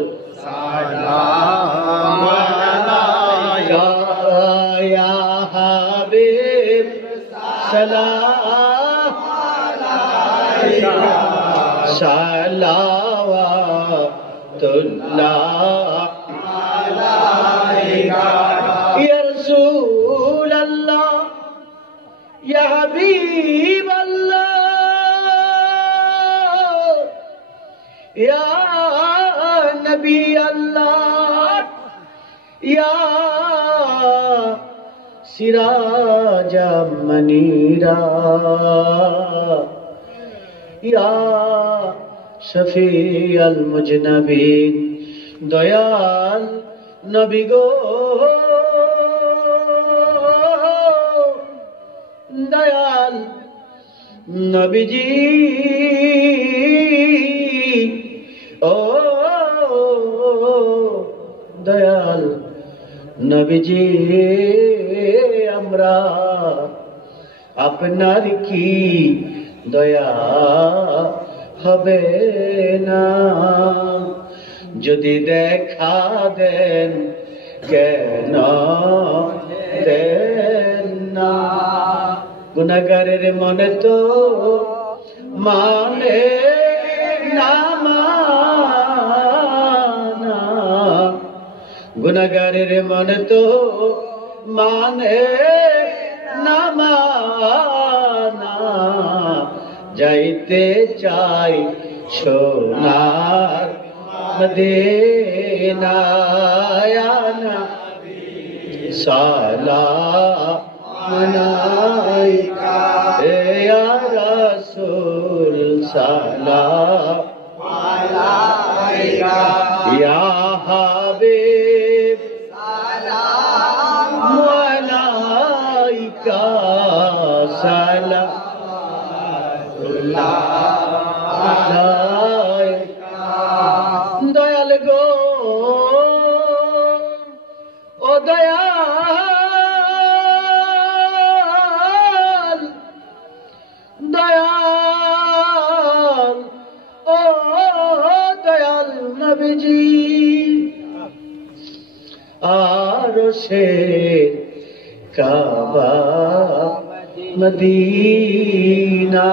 সালাম আলাইকা, ইয়া হাবিব সালাম আলাইকা, সালাওয়াতুল্লাহ আলাইকা, ইয়া রাসূলাল্লাহ, ইয়া হাবিবাল্লাহ, ইয়া নবী আল্লাহ, ইয়া সিরাজাম মনিরা, ইয়া শফিয়াল মুজনবিন। দয়াল নবী গো, দয়াল নবীজি, ও দয়াল নবীজি, আমরা আপনার কি দয়া হবে না? যদি দেখা দেন কেন দেন না? গুনাহগারের মনে তো মানে না মানা, গুনাহগারের মনে তো মানে না মানা। যাইতে চাই সোনার মদিনায়, সালাম আলাইকা, ইয়া রাসূল সালাম আলাইকা, ইয়া হাবিব সালাম আলাইকা, সালাম নবীজি আরশে কাবা মদিনা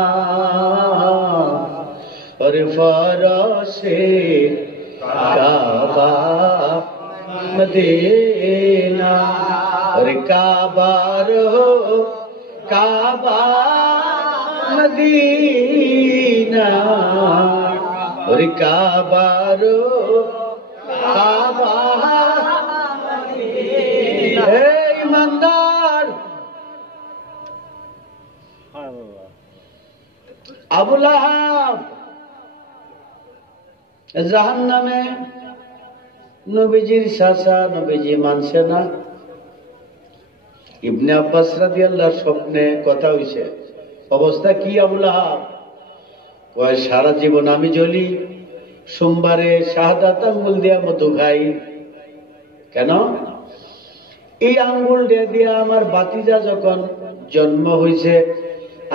और फरशे काबा मदीना और काबा रो काबा मदीना और काबा रो काबा मदीना। हे ईमानदार আবু লাহাব জাহান্নামে, নবীজির চাচা, নবীজি মানছে না। ইবনে আব্বাস রাদিয়াল্লাহু স্বপ্নে কথা হইছে, অবস্থা কি আবু লাহাব? কয় সারা জীবন আমি জ্বলি, সোমবারে শাহাদাত আঙ্গুল দিয়া মধু খাই। কেন? এই আঙ্গুল দিয়া আমার বাতিজা যখন জন্ম হইছে,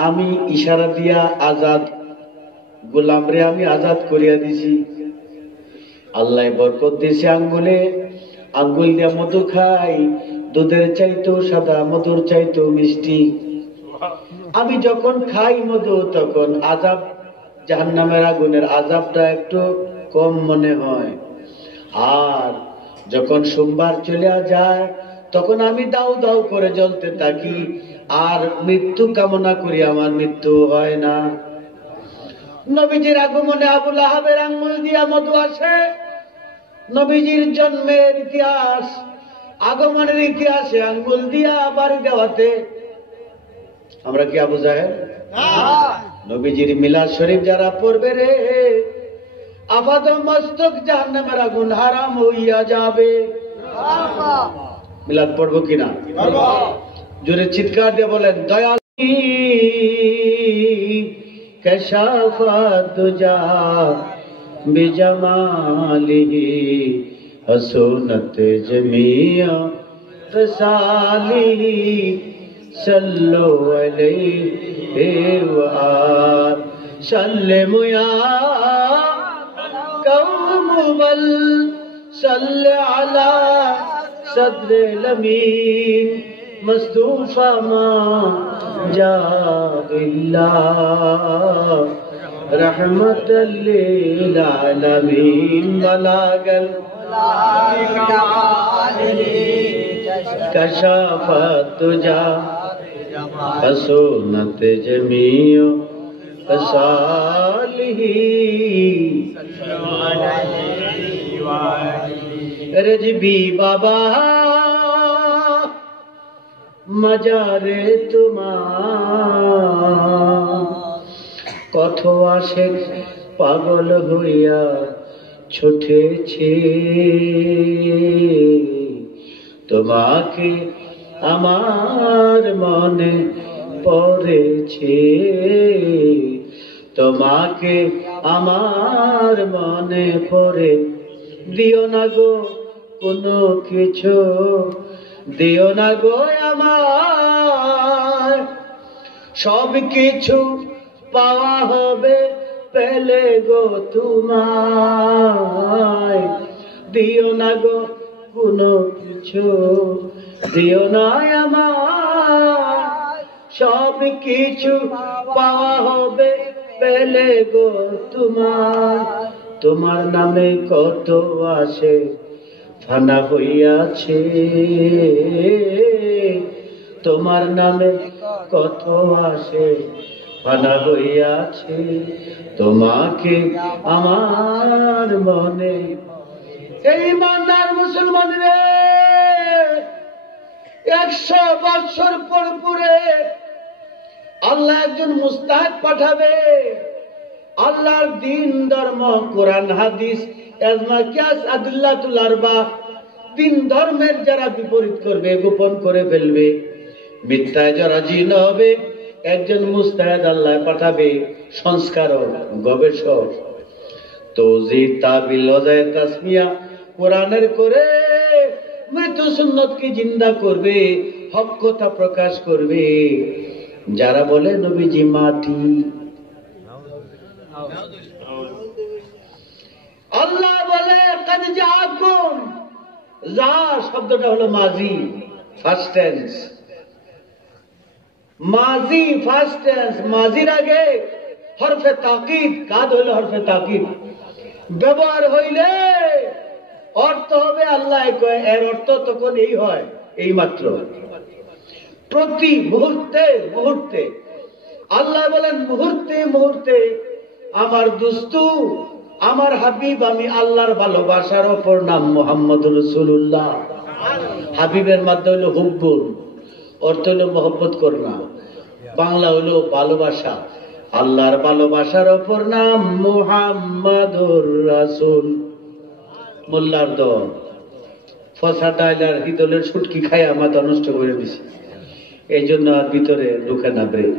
আমি ইশারা দিয়া আজাদ গোলামরে আমি আজাদ করিয়া দিছি। আল্লাহ বরকত দিয়েছে আঙ্গুলে, আঙ্গুল দিয়া মধু খাই, দুধের চাইতো সাদা, মধুর চাইতো মিষ্টি। আমি যখন খাই মধু তখন আজাব, জাহান্নামের আগুনের আজাবটা একটু কম মনে হয়। আর যখন সোমবার চলে যায় তখন আমি দাউ দাউ করে জ্বলতে থাকি, আর মৃত্যু কামনা করি, আমার মৃত্যু হয় না। নবীজির আগমনে আবু লাহাবের আঙ্গুল দিয়া মধু আসে। নবীজির জন্মের ইতিহাস, আগমনের ইতিহাসে আঙ্গুল দিয়া বাড়ি দেওয়াতে আমরা কি আবু জাহেল? নবীজির মিলাদ শরীফ যারা পড়বে রে, আপাত মস্তক জাহান্নামের আগুন হারাম হইয়া যাবে। মিলাদ পড়বো কিনা? জোরে চিৎকার দিয়ে বলেন, দয়াল কশাফাত তুজা বিজমালিহি হসনত জমিয়া ফসালিহি সাল্লু আলাইহি ওয়া সাল্লিমু ইয়া কওম বল সাল্লি আলা সদরিল আমিন مصطفى ما جاء إلا رحمة للعالمين بلغ كشف الدجى حسنت جميع خصاله رجبی বাবা মজারে তোমার কত আশিক পাগল হইয়া ছুটেছে, তোমাকে আমার মনে পড়েছে, তোমাকে আমার মনে পড়ে। দিও না গো কোনো কিছু, দিও না গো আমার, সব কিছু পাওয়া হবে পেলে গো তোমায়। দিও না গো কোনো কিছু, দিও না আমার, সব কিছু পাওয়া হবে পেলে গো তোমার। তোমার নামে কত আসে ফানা হইয়াছে, তোমার নামে কত আসে ফানা হইয়াছে, তোমাকে আমার মনে। এই ইমানদার মুসলমান রে, 100 বছর পর পরে আল্লাহ একজন মুস্তাহিদ পাঠাবে। আল্লাহর দিন ধর্ম কোরআন হাদিস এজমা কিয়াস আদিল্লাতুল আরবা, দিন ধর্মের যারা বিপরীত করবে, গোপন করে ফেলবে, মিথ্যায় যারা জিন হবে, একজন মুস্তাহিদ আল্লাহ পাঠাবে, সংস্কারক, গবেষক, তৌজিদ, তাবিল, ওয়াজায়ে তাসমিয়া কোরআনের করে মৃত সুন্নতকে জিন্দা করবে, হক কথা প্রকাশ করবে। যারা বলে নবীজি মাটি, আল্লাহ বলে জাআকুম, যা শব্দটা হলো মাজি, ফার্স্ট টেন্স। মাজি ফার্স্ট টেন্স, মাজির আগে হরফে তাকিদ, কাদ হইল হরফে তাকিদ, ব্যবহার হইলে অর্থ হবে আল্লাহ কয়, এর অর্থ তখন এই হয়, এই মাত্র প্রতি মুহূর্তে মুহূর্তে। আল্লাহ বলেন মুহূর্তে মুহূর্তে আমার দুস্তু, আমার হাবিব, আমি আল্লাহর ভালোবাসার অপর নাম মুহাম্মদুর রাসূলুল্লাহ। হাবিবের মাধ্যমে হইল হুব্বুন, অর্থ হইল মহব্বত করনা, বাংলা হইল ভালোবাসা। আল্লাহর ভালোবাসার অপর নাম মুহাম্মাদুর রাসূল। মোল্লার দল ফসা ডাইলার হিদলের ছুটকি খাইয়া মাথা নষ্ট করে দিছে, এই জন্য আর ভিতরে ঢুকে না, ব্রেন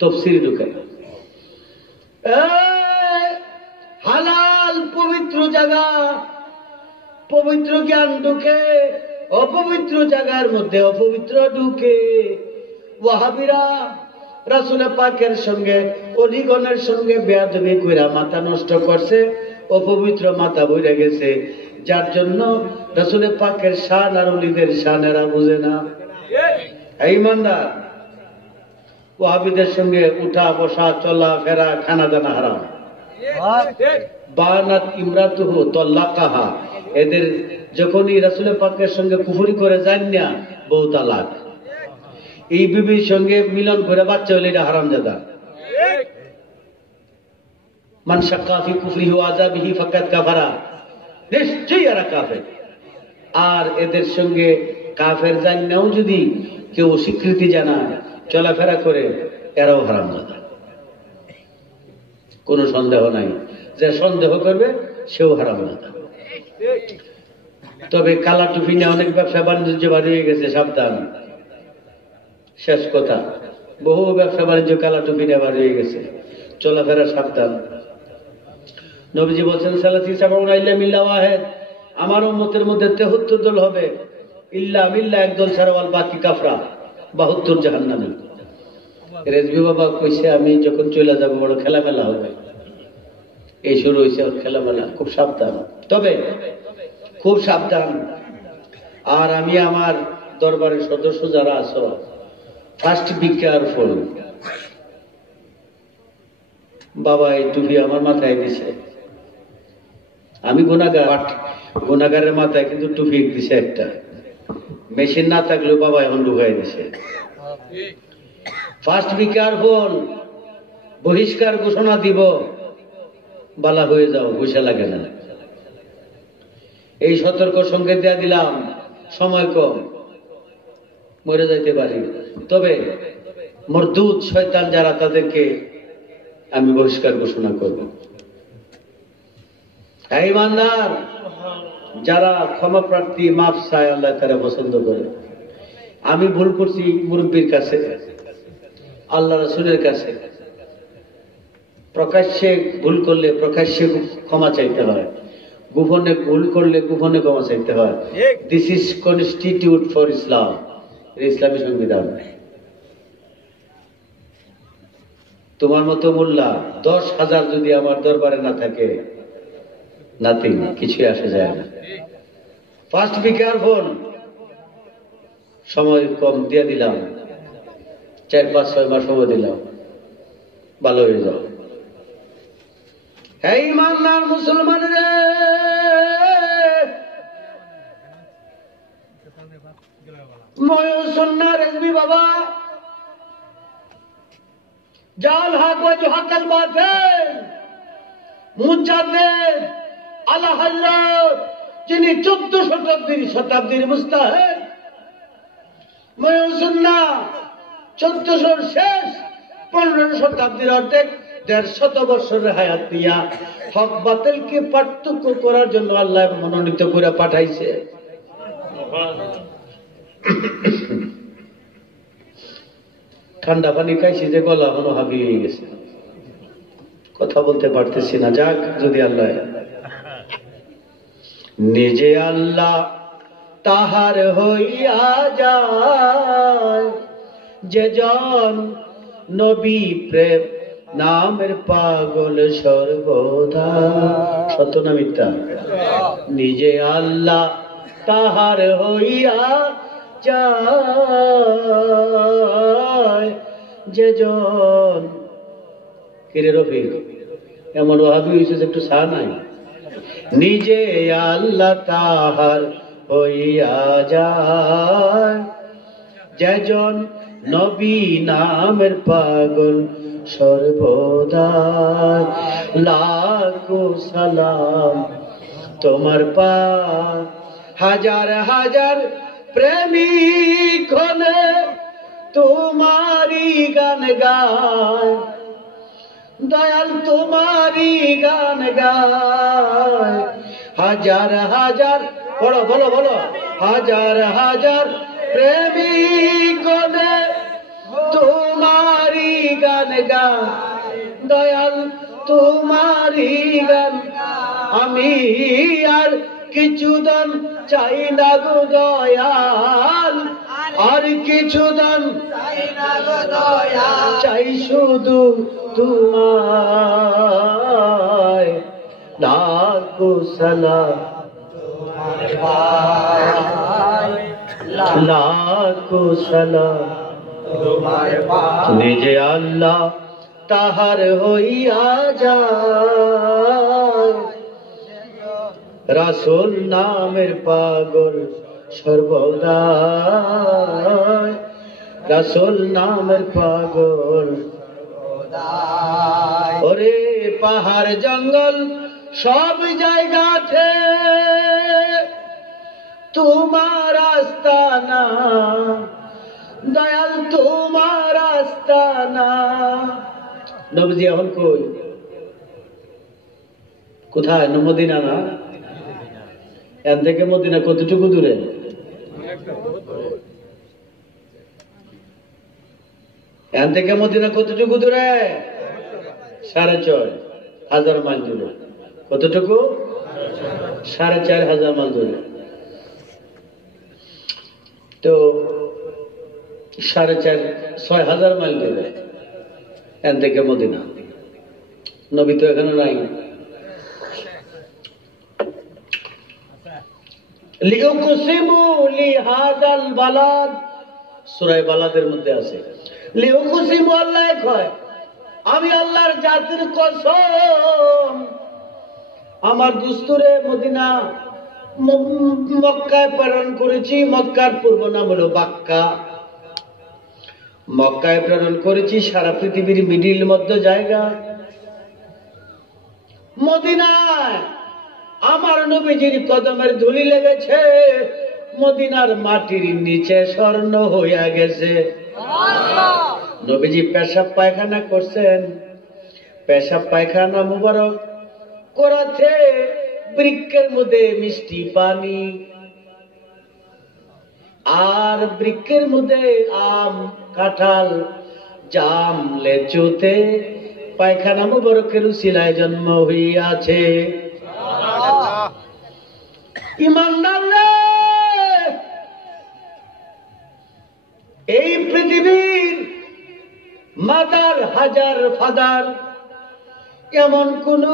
তফসির ঢুকে। হালাল পবিত্র জায়গা, পবিত্র জ্ঞান ঢুকে, অপবিত্র জায়গার মধ্যে অপবিত্র ঢুকে। ওয়াহাবিরা রাসূল পাকের সঙ্গে অলিগণের সঙ্গে বেয়াদবি কইরা মাথা নষ্ট করছে, অপবিত্র মাথা বইরা গেছে, যার জন্য রাসূল পাকের শান আর অলিদের শান এরা বুঝে না। এই ইমানদার, ওয়াহাবিদের সঙ্গে উঠা বসা চলা ফেরা খানা দানা হারাম। বানাত ইমরাতুহু তাল্লাকাহা, এদের যখনই রাসূল পাকের সঙ্গে কুফরি করে যান না, বউ তালাক। এই বিবির সঙ্গে মিলন করে বাচ্চা হলে এটা হারামজাদা। মান শাক্কা ফি কুফরিহি ওয়া আযাবিহি ফাকাদ কাফারা, নিশ্চয়ই এরা কাফের। আর এদের সঙ্গে কাফের জান্নাও যদি কেউ স্বীকৃতি জানায়, চলাফেরা করে, এরাও হারামজাদা, কোনো সন্দেহ নাই। যে সন্দেহ করবে সেও হারামজাদা। তবে কালা টুপি নিয়ে অনেক ব্যবসা বাণিজ্য বাড়িয়ে গেছে, সাবধান। শেষ কথা, বহু ব্যবসা বাণিজ্য কালা টুপি নিয়ে বাড়িয়ে গেছে, চলাফেরা সাবধান। নবীজি বলছেন সালাসি সাবাউনা ইল্লা মিল্লা ওয়াহিদ, আমার উম্মতের মধ্যে 73 দল হবে, ইল্লা মিল্লা একদল ছাড়া, বাকি কাফরা 72 জাহান্নামী। রেজবি বাবা কইছে আমি যখন চলে যাব বড় খেলামেলা হবে। এই শুরু হয়েছে ওর খেলামেলা, খুব সাবধান। তবে খুব সাবধান। আর আমি আমার দরবারের সদস্য যারা আছো, ফার্স্ট বি কেয়ারফুল। বাবা এই টুপি আমার মাথায় দিছে, আমি গুনাহগার, গুনাহগারের মাথায় কিন্তু টুপি দিছে একটা, মেশিন না থাকলেও বাবা এখন ঢুকাই দিছে। ফার্স্ট বি কেয়ারফুল, বহিষ্কার ঘোষণা দিব, বালা হয়ে যাও, পয়সা লাগে না। এই সতর্ক সংকেত দেয়া দিলাম, সময় কম, মরে যাইতে পারি। তবে মরদুদ শয়তান যারা, তাদেরকে আমি বহিষ্কার ঘোষণা করব। এই ইমানদার যারা ক্ষমা প্রার্থী, মাফ চায়, আল্লাহ তারা পছন্দ করে। আমি ভুল করছি মুরব্বীর কাছে, আল্লাহ রাসূলের কাছে। প্রকাশ্যে ভুল করলে প্রকাশ্যে ক্ষমা চাইতে হয়, গোপনে ভুল করলে গোপনে ক্ষমা চাইতে হয়। দিস ইজ কনস্টিটিউট ফর ইসলাম, ইসলামী সংবিধান। তোমার মতো মোল্লা 10,000 যদি আমার দরবারে না থাকে, নাথিং, কিছুই আসে যায় না। First be careful. সময় কম দিয়ে দিলাম, 4-5-6 মাস সময় দিলাম, ভালো হয়ে যাও। হে ইমানদার মুসলমান রে, ময়ূসুন্নাহ রেজবি বাবা, জাল হক ওয়া জুহাকাল বাতিল, মুজাদ্দিদ আলা হযরত, যিনি 14 শতাব্দীর মুস্তাহিদ, ময়ূসুন্নাহ 1400 শেষ, 15 শতাব্দীর অর্ধেক, 150 বছরের হায়াত দিয়া হক বাতিলকে পার্থক্য করার জন্য আল্লাহ মনোনীত করে পাঠাইছে। ঠান্ডা পানি খাইছি যে গলা এখনো হাবিয়ে গেছে, কথা বলতে পারতেছি না। যাক, যদি আল্লাহ নিজে আল্লাহ তাহার হইয়া যায়, যে জন নবী প্রেম নামের পাগল সর্বদা। সত্য না মিথ্যা? নিজে আল্লাহ তাহার হইয়া যায় যেজন। কিরে রফিক, এমন ওয়াহাবি হয়েছে যে একটু চা নাই। নিজে আল্লাহ তাহার হইয়া যায় যেজন, নবী নামের পাগল সর্বদা। লাখো সালাম তোমার পা, হাজার হাজার প্রেমিক হলে তোমারি গান গায়, দয়াল তোমারি গান গায়। হাজার হাজার, বলো বলো বলো, হাজার হাজার প্রেমিক হলে তোমারি গান গায়, দয়াল তোমারি গান। আমি আর কিছু দান চাই না গো দয়াল, আর কিছু দান চাই না গো দয়াল, চাই শুধু তোমায়। লাখো সালাম লাখো সালাম নিজে আল্লাহ তাহার হইয়া যায়। রাসূল নামের পাগল সর্বদা, রাসূল নামের পাগল। ওরে পাহাড় জঙ্গল সব জায়গাতে তোমার আস্তানা, দয়াল তোমার আস্তানা। নবীজি এখন কই? কোথায়? মদিনা না? এর থেকে মদিনা কতটুকু দূরে? এর থেকে মদিনা কতটুকু দূরে? 6,500 মাইল দূরে। কতটুকু? 4,500 মাইল দূরে। তো 6,500 মাইল দূরে এর থেকে মদিনা। নবী তো এখানে নাই। লিউকসিমু লিহাদাল বালাদ, সূরা বালাদের মধ্যে আছে লিউকসিমু, আল্লাহ কয় আমি আল্লাহর জাতির কসম, আমার দুস্তুরে মদিনা মক্কায় প্রেরণ করেছি। মক্কার পূর্ব নাম হলো বাক্কা। মক্কায় প্রেরণ করেছি, সারা পৃথিবীর মিডিল মধ্য জায়গা। মদিনায় আমার নবীজির কদমের ধুলি লেগেছে, মদিনার মাটির নিচে স্বর্ণ হইয়া গেছে। নবীজি পেশাব পায়খানা করছেন, পেশাব পায়খানা মুবারক করাতে বৃক্ষের মধ্যে মিষ্টি পানি, আর বৃক্ষের মধ্যে আম, কাঁঠাল, জাম, লেচুতে পায়খানা মুবারকের উসিলায় জন্ম হইয়াছে। ইমানদার রে, এই পৃথিবীর মাদার হাজার ফাদার, এমন কোন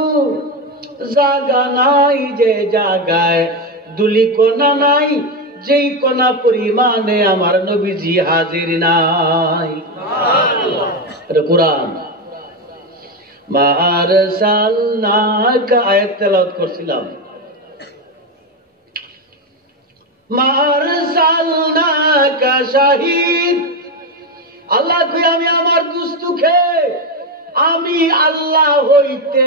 জায়গা নাই যে জায়গায় দুলি কোনা নাই, যেই কোনা পরিমাণে আমার নবীজি হাজির নাই। এটা কুরআন। মা আরসালনাকা আয়াত তেলাওয়াত করছিলাম। মা আরসালনাকা শাহীদ, আল্লাহ কই আমি আমার দুস্তুকে, আমি আল্লাহ হইতে,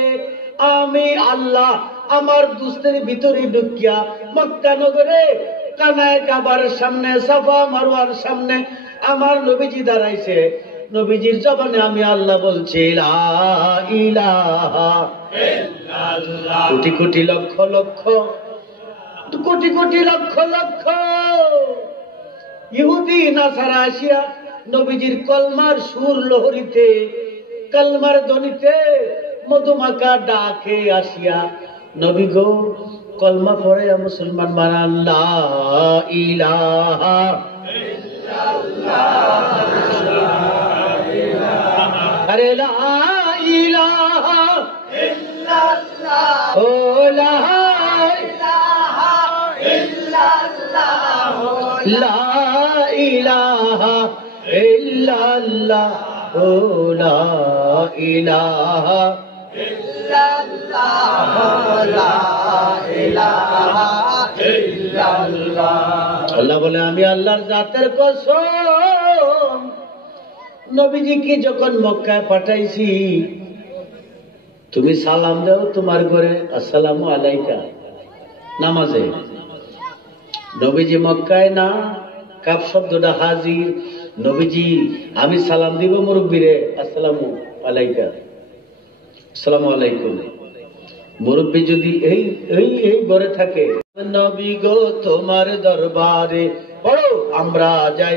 আমি আল্লাহ আমার দুস্তের ভিতরে ঢুকিয়া মক্কা নগরে কানায় কাবার সামনে, সাফা মারওয়ার সামনে আমার নবীজি দাঁড়াইছে। নবীজির জবানে আমি আল্লাহ বলছি লা ইলাহা ইল্লাল্লাহ। কোটি কোটি লক্ষ লক্ষ কোটি কোটি লক্ষ লক্ষ ইহুদি নাসারা আসিয়া নবীজির কলমার সুর লহরীতে, কলমার ধ্বনিতে মধুমাখা ডাকে আসিয়া নবী গো কলমা পড়ে মুসলমান বানান, লা ইলাহা ইল্লাল্লাহ। আরে লা ইলাহা ইল্লাল্লাহ, ও লা ইলাহা লা ইলাহা ইল্লাল্লাহ লা ইলাহা আল্লাহ বলে আমি আল্লাহর জাতের কসম নবীজিকে যখন মক্কায় পাঠাইছি তুমি সালাম দাও তোমার ঘরে আসসালামু আলাইকা নামাজে নবীজি মক্কায় না কাফ শব্দটা হাজির নবীজি আমি সালাম দিব মুরব্বীরে আসসালামু আলাইকা আসসালামু আলাইকুম মুরব্বী যদি এই এই এই ঘরে থাকে নবী গো তোমার দরবারে পড়ো আমরা যাই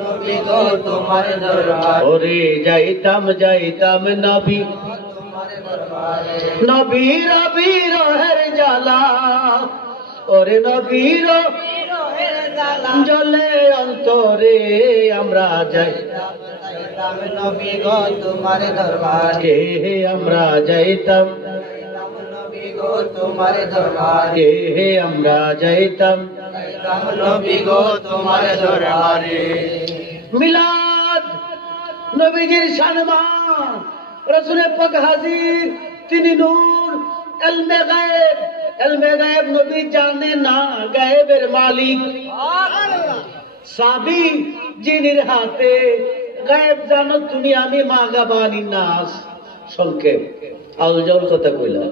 নবী গো তোমার দরবারে ওরে যাইতাম যাইতাম নবী নবীর বিরহের জ্বালা ওরে নবীর জলে অন্তরে আমরা যাই নবী গো তোমার দরবারে আমরা যাইতাম নবী গো তোমার দরবারে আমরা যাইতাম নবী গো তোমার দরবারে মিলাদ নবীজির সম্মান রাসূলের পাক হাজির তিনি নূর ইলমে গায়েব নবী জানে না গায়েবের মালিক সাবি জিনের হাতে গায়েব জানো তুমি আমি মাগাবানি নাস সংক্ষেপ আউজাউল কথা কইলা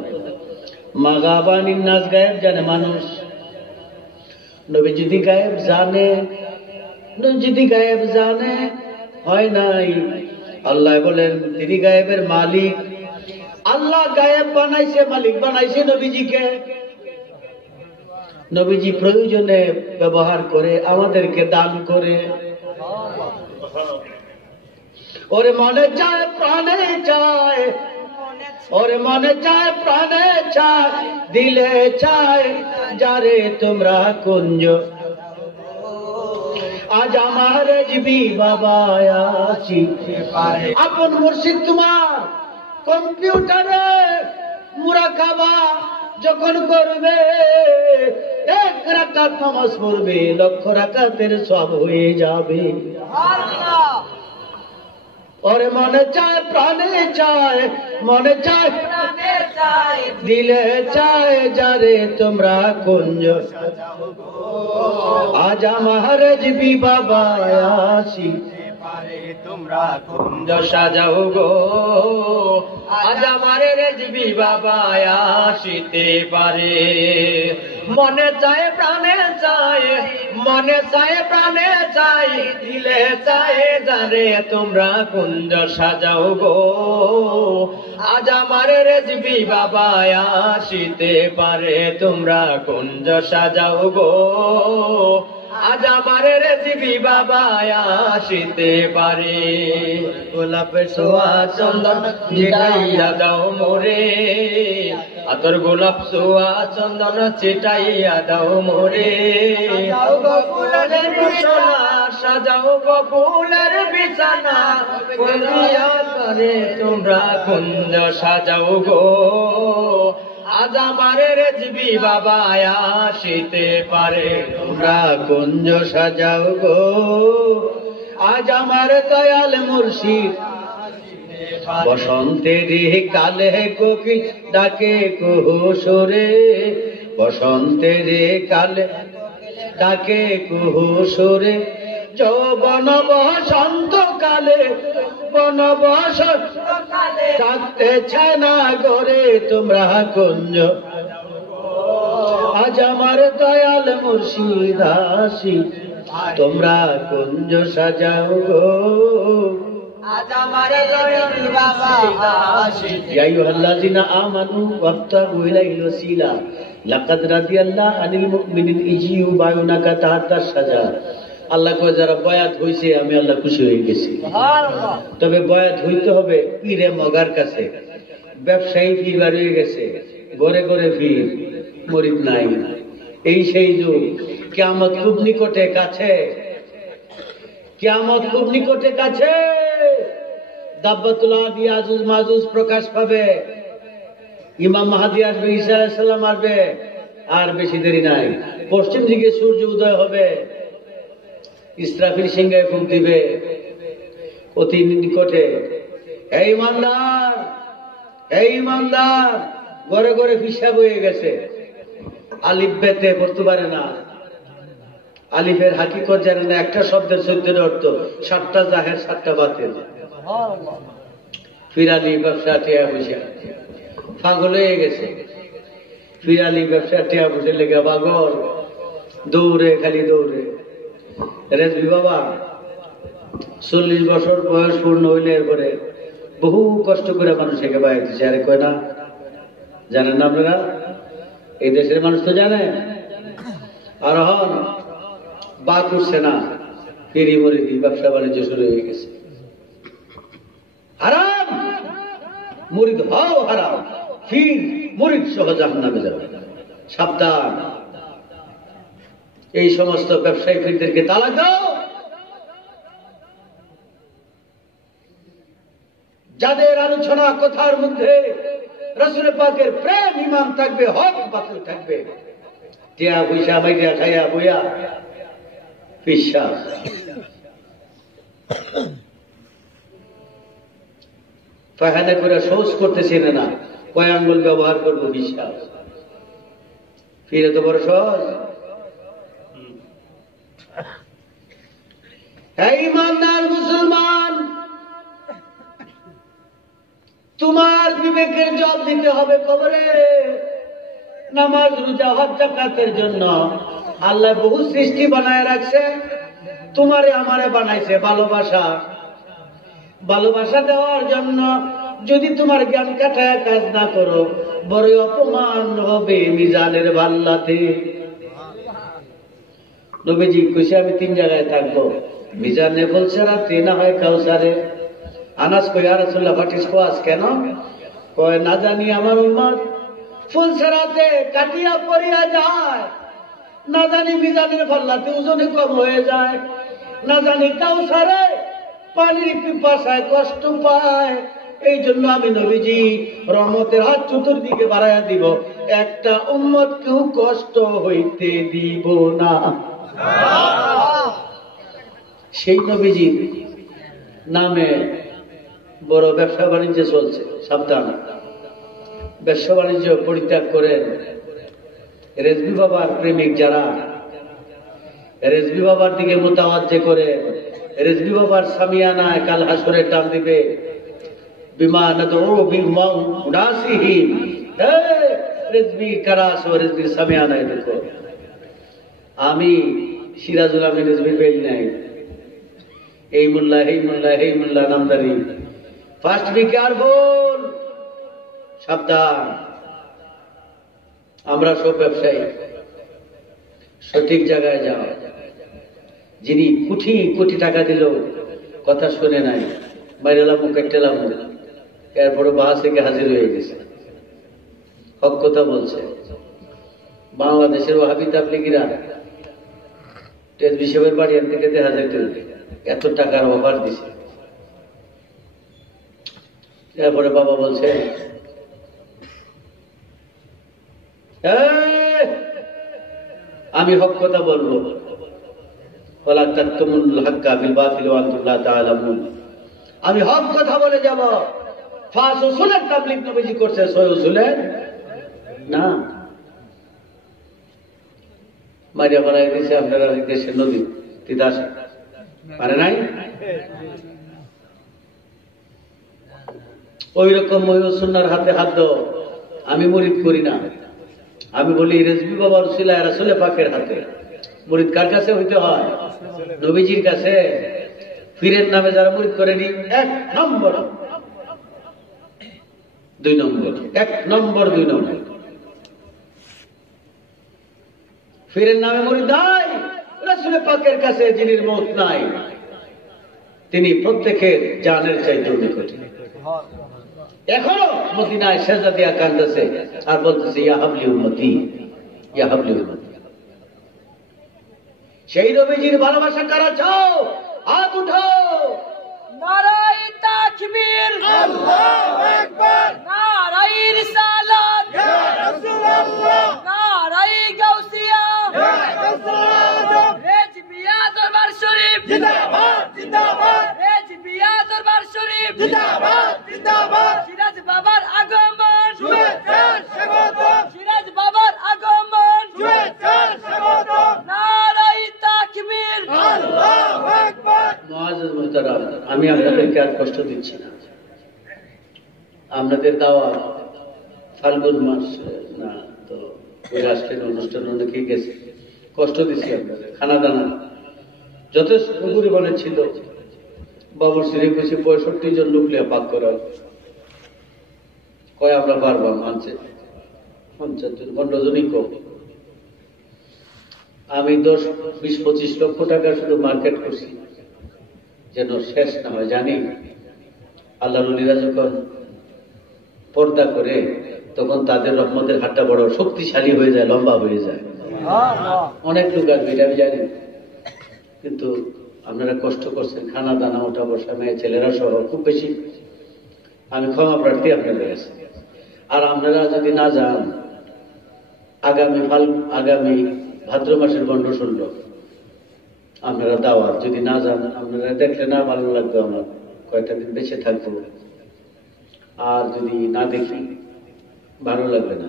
মাগাবানি নাস গায়েব জানে মানুষ নবী যদি গায়েব জানে হয় নাই আল্লাহ বলেন তিনি গায়েবের মালিক আল্লাহ গায়েব বানাইছে মালিক বানাইছে নবীজিকে নবীজি প্রয়োজনে ব্যবহার করে আমাদেরকে দান করে ওরে মনে চায় প্রাণে চায় ওরে মনে চায় প্রাণে চায় দিলে চায় যারে তোমরা কুঞ্জ আজ আমার জিবি বাবা আছি আপন মুর্শিদ তোমার কম্পিউটারে মুরাকাবা যখন করবে এক রাকাত নামাজ পড়বে লক্ষ রাকাতের সব হয়ে যাবে ওরে মনে চায় প্রাণে চায় মনে চায় দিলে চায় যারে তোমরা কুঞ্জ আজ আমার জিবি বাবা আসি তোমরা কুঞ্জ সাজাও গো আজ আমার রেজবি বাবা আসিতে পারে মনে চায় প্রাণে চায় মনে চায় প্রাণে চায় দিলে চায় যারে তোমরা কুঞ্জ সাজাও গো আজ আমার রেজবি বাবা আসিতে পারে তোমরা কুঞ্জ সাজাও গো আজ আমার রেজবি বাবা আসিতে পারে গোলাপের সোয়া চন্দন চিটাইয়া দাও মোরে আতর গোলাপ সোয়া চন্দন চিটাইয়া দাও মোরে সাজাও গো ফুলের বিছানা করিয়া করে তোমরা কুঞ্জ সাজাও গো আজ আমার রেজবি বাবা আসিতে পারে তোমরা কুঞ্জ সাজাও গো আজ আমার দয়াল মুর্শিদ বসন্তের কালে কোকিল ডাকে কুহুসরে বসন্তের কালে ডাকে কুহুসরে যৌবন বসন্ত কালে বন বসন্ত কালে থাকতে চায় না গরে তোমরা কুঞ্জ আজ আমার দয়াল মুর্শিদ আসি তোমরা কুঞ্জ সাজাও গো আজ আমার দয়াল বাবা আসি ইয়া আইয়ুহাল্লাযিনা আমানু ওয়াবতাগু ইলাইহিল ওয়াসিলা লাকাদ রাদিয়াল্লাহু আনিল মুমিনিন ইজিউ বায়ুনাকা তাহাত্তা সাজা আল্লাহ কয় যারা বয়াত হইছে আমি আল্লাহ খুশি হয়ে গেছি সুবহানাল্লাহ তবে বয়াত হইতে হবে পীরে মগার কাছে ব্যবসায়ী পীর বার হয়ে গেছে ঘরে ঘরে পীর মুরিদ নাই এই সেই যুগ কিয়ামত খুব নিকটে কাছে কিয়ামত খুব নিকটে কাছে দাব্বাতুল আদি আজুজ মাজুজ প্রকাশ পাবে ইমাম মাহদী আসবে ঈসা আলাইহিস সালাম আসবে আর বেশি দেরি নাই, পশ্চিম দিকে সূর্য উদয় হবে, ইসরাফিল সিংহায় ফুঁক দিবে অতি নিকটে। এই ইমানদার, এই ইমানদার, ঘরে ঘরে হিসাব হয়ে গেছে। আলিফ বেতে পড়তে পারে না, আলিফের হাকিকত জানে না, একটা শব্দের 14 অর্থ, 7টা জাহের 7টা বাতিল। ফিরালি ব্যবসা টিয়া পয়সা পাগল হয়ে গেছে। ফিরালি ব্যবসা টিয়া পয়সা লেগে পাগল, দৌড়ে খালি দৌড়ে। রেজবি বাবা 40 বছর বয়স পূর্ণ হইলে এরপরে বহু কষ্ট করে মানুষকে বাইরে দিচ্ছে। আরে কয় না, জানেন না আপনারা? এই দেশের মানুষ তো জানে। আর হন বা করছে না, ফিরি মরি ব্যবসা বাণিজ্য শুরু হয়ে গেছে। হারাম মুরিদ হও, হারাম ফির মুরিদ সহ জাহান্নামে যাবে। সাবধান, এই সমস্ত ব্যবসায়ী ফিরদেরকে তালাক দাও। যাদের আলোচনা কথার মধ্যে রাসূল পাকের প্রেম ঈমান থাকবে, হক বাতিল থাকবে, টিয়া পয়সা মাইরা খাইয়া বইয়া বিশ্বাস। পায়খানা করে শৌচ করতেছে না, কয় আঙ্গুল ব্যবহার করবো বিশ্বাস। ফিরে তো বড় সহজ। এই ইমানদার মুসলমান, তোমার বিবেকের জবাব দিতে হবে কবরে। নামাজ রোজা হজ যাকাতের জন্য আল্লাহ বহু সৃষ্টি বানায় রাখছে, তোমারে আমারে বানাইছে ভালোবাসা। ভালোবাসা দেওয়ার জন্য যদি তোমার জ্ঞান কাটায় কাজ না করো, বড় অপমান হবে মিজানের পাল্লাতে। নবীজি কইছে আমি 3 জায়গায় থাকবো, মিজানে ফুলসেরাতে, না হয় কাউসারে। আনাস কই ইয়া রাসূলুল্লাহ ফাটিস কোয়াস কেন? কয় না জানি আমার উম্মত ফুলসেরাতে কাটিয়া পড়িয়া যায়, না জানি মিজানের পাল্লাতে ওজনে কম হয়ে যায়, না জানি কাউসারে পানির পিপাসায় কষ্ট পায়। এই জন্য আমি নবীজি রহমতের হাত চতুর্দিকে বাড়াইয়া দিব, একটা উম্মত কেউ কষ্ট হইতে দিব না। সেই নবীজির নামে বড় ব্যবসা বাণিজ্য চলছে, সাবধান। ব্যবসা বাণিজ্য পরিত্যাগ করেন। রেজবি বাবার প্রেমিক যারা, রেজবি বাবার দিকে মোতাওয়াজ্জে করে, রেজবি বাবার সামিয়ানায় কাল হাসরে টান দিবে, আমি সিরাজুল আমিন রেজবি পেল নাই। এই মোল্লা, এই মোল্লা, এই মোল্লা নামদারি। ফার্স্ট বি কেয়ারফুল, সাবধান। আমরা সব ব্যবসায়ী, সঠিক জায়গায় যাও। যিনি কোটি কোটি টাকা দিল, কথা শুনে নাই, বাইরেলাম কেটেলাম, এরপরে বাহাস থেকে হাজির হয়ে গেছে, হক কথা বলছে। বাংলাদেশের ওয়াহাবি তাবলীগীরা বিশেষের বাড়ি এর থেকে 1000 এত টাকার অফার দিছে। এরপরে বাবা বলছে আমি হক কথা বলবো, আমি হক কথা বলে যাব। ফাঁস উসুলের তাবলীগ নবীজি করছে, সই উসুলের না। মারিয়া বাড়াই দিয়েছে আপনারা দেশের নদী তিতাস পারে নাই। ওই রকম মহিউসুন্নার হাতে হাত দাও। আমি মুরিদ করি না, আমি বলি রেজবি বাবার উসিলায় রাসূলে পাকের হাতে। মুরিদ কার কাছে হইতে হয়? নবীজির কাছে। পীরের নামে যারা মুরিদ করেনি, 1 নম্বর 2 নম্বর, 1 নম্বর 2 নম্বর। পীরের নামে মুরিদ নাই, রাসূলে পাকের কাছে যিনির মওত নাই, তিনি প্রত্যেকের জানের চাইতে নিকটে। এখনো মদিনায় সেজদা দিয়া কাঁদতেছে আর বলতেছে ইয়া হাবলি উম্মতি, ইয়া হাবলি উম্মতি। সেই নবীজির ভালোবাসা কারা চাও? হাত উঠাও। নারায়ে তাকবীর, আল্লাহু আকবার। নারায়ে রিসালাত, ইয়া রাসূলুল্লাহ। নারায়ে জিন্দাবাদ জিন্দাবাদ সিরাজ বাবার আগমন শুভেচ্ছা স্বাগতম সিরাজ বাবার আগমন শুভেচ্ছা স্বাগতম নারায়ে তাকবীর আল্লাহু আকবার। মুআজ্জাজ মুহতারাম, আমি আপনাদেরকে আর কষ্ট দিচ্ছি না। আপনাদের দাওয়াত ফাল্গুন মাস না তো ওই আসলেন অনুষ্ঠান অনেকেই গেছে, কষ্ট দিচ্ছি আপনাদের। খানা দানা যথেষ্ট পরিমাণে ছিল। বাবুর সিঁড়ি খুশি 65 জন লোক লিয়া পাক করার কয় আমরা পারবা মানছে 50 জন 15 জনই কম। আমি 10-20-25 লক্ষ টাকা শুধু মার্কেট করছি যেন শেষ না হয়। জানি আল্লাহর ওলিরা যখন পর্দা করে তখন তাদের রহমতের হাতটা বড় শক্তিশালী হয়ে যায়, লম্বা হয়ে যায়। অনেক লোক আসবে এটা আমি জানি, কিন্তু আপনারা কষ্ট করছেন, খানা দানা ওঠা বসা, মেয়ে ছেলেরা সহ খুব বেশি। আমি ক্ষমা প্রার্থী আপনাদের কাছে। আর আপনারা যদি না যান, আগামী ভাদ্র মাসের বন্ধ শুনল আপনারা দাওয়াত, যদি না যান আপনারা দেখলে না ভালো লাগবে, আমার কয়েকটা দিন বেঁচে থাকবো। আর যদি না দেখি ভালো লাগবে না।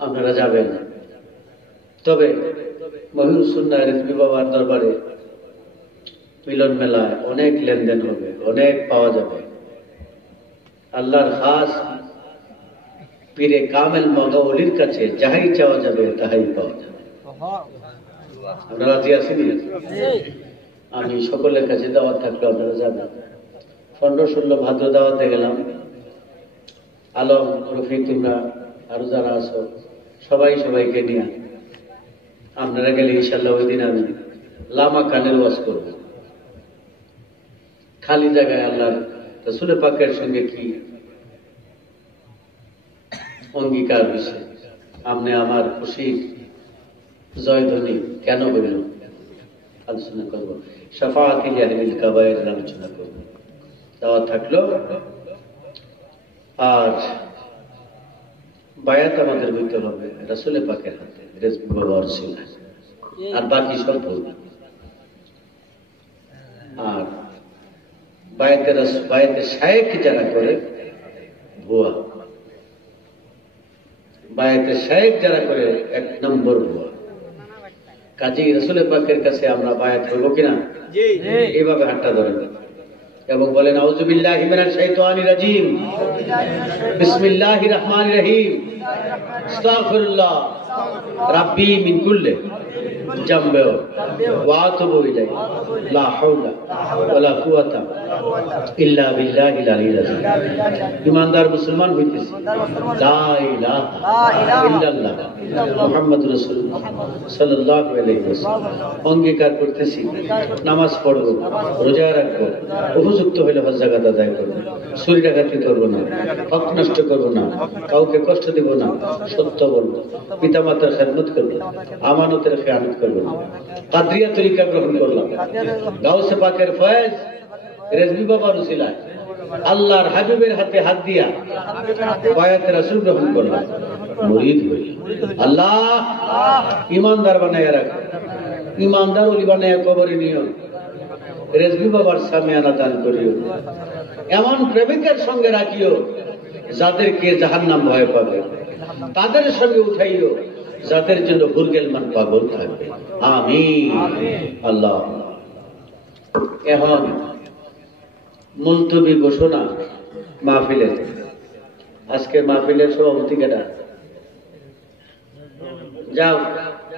আপনারা যাবেন। তবে মহিউর সুন্নাহ রেজভী বাবার দরবারে মিলন মেলায় অনেক লেনদেন হবে, অনেক পাওয়া যাবে। আল্লাহর খাস পীরে কামেল মগাউলির কাছে যাহাই চাওয়া যাবে তাহাই পাওয়া যাবে। আপনারা রাজি আছেন? আমি সকলের কাছে দাওয়াত থাকলে আপনারা যাবেন। 15-16 ভাদ্র দাওয়াতে গেলাম। আলম, রফিক, তোমরা আরো যারা আছো সবাইকে নিয়ে আপনারা গেলে ইনশাল্লাহ ওই দিন আমি লামা কানের ওয়াজ করব। খালি জায়গায় আল্লাহর রাসূল পাকের সঙ্গে কি অঙ্গীকার হয়েছে, আপনি আমার খুশির জয়ধ্বনি কেন বলল আলোচনা করবো। শাফাআতি আহলিল কাবায়ের আলোচনা করবো। দাওয়াত থাকলো। আর বায়াত আমাদের হইতে হবে রাসূল পাকের হাতে, রেজভী বাবার সিনায়। আর বাকি সব বলবে। আর বায়াতে শায়েখ যারা করে ভুয়া, বায়াতে শায়েখ যারা করে 1 নম্বর ভুয়া। কাজী রাসূল পাকের কাছে আমরা বায়াত করবো কিনা এইভাবে হাতটা ধরেন এবং বলেন আউযু বিল্লাহি মিনাশ শাইতানির রাজিম, বিসমিল্লাহির রহমানির রহিম, আস্তাগফিরুল্লাহ রাব্বি মিন কুল্লি জামবে ওয়া আতুবু ইলাইহি লা হাওলা ওয়ালা কুওয়াতা ইল্লা বিল্লাহিল আলিয়্যিল আযীম। ঈমানদার মুসলমান হইতেছি, লা ইলাহা ইল্লাল্লাহ মুহাম্মাদুর রাসূলুল্লাহ সাল্লাল্লাহু আলাইহি ওয়াসাল্লাম অঙ্গীকার করতেছি, নামাজ পড়ব, রোজা রাখব, উপযুক্ত হলে হজ যাকাত আদায় করব, চুরি ডাকাতি করব না, হক নষ্ট করব না, কাউকে কষ্ট দেব না, সত্য বলব, পিতামাতার খেদমত করব, আমানতের খেয়ানত করব না। কাদরিয়া তরিকা গ্রহণ করলাম। গাউসে পাকের ফয়েজ রেজভী বাবার উসিলায় আল্লাহর হাবিবের হাতে হাত দিয়া বায়াতে রাসূল গ্রহণ করলাম, মুরিদ হইল। আল্লাহ ইমানদার বানায়া রাখ, ইমানদার ওলি বানায়া কবরে নিও। রেজভী বাবার সামিয়ানা দান করিও। এমন প্রেমিকের সঙ্গে রাখিও যাদেরকে জাহান্নাম ভয় পাবে, তাদের সঙ্গে উঠাইও যাদের জন্য বুরগেলমান পাগল থাকবে। আমিন। আল্লাহ। এখন মুলতবি ঘোষণা মাহফিলের। আজকের মাহফিলের সভাপতি কেটা? যাও,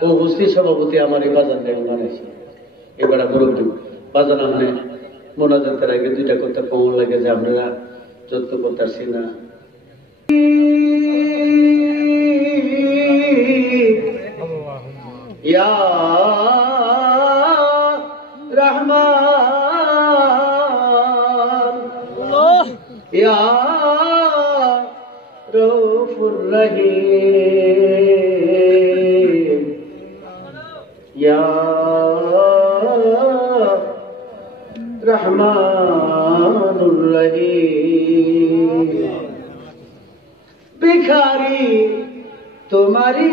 ও উপস্থিত সভাপতি আমার এই বাজান দেখ বানাইছে। এবার মুরব্বী বাজান আপনি মোনাজাতের আগে 2টা কথা কমন লাগে যে আপনারা যত্ন করতেছি না। ইয়া রহমান ইয়া রউফুর রহিম ইয়া রহমানুর রহিম। ভিখারি তোমারি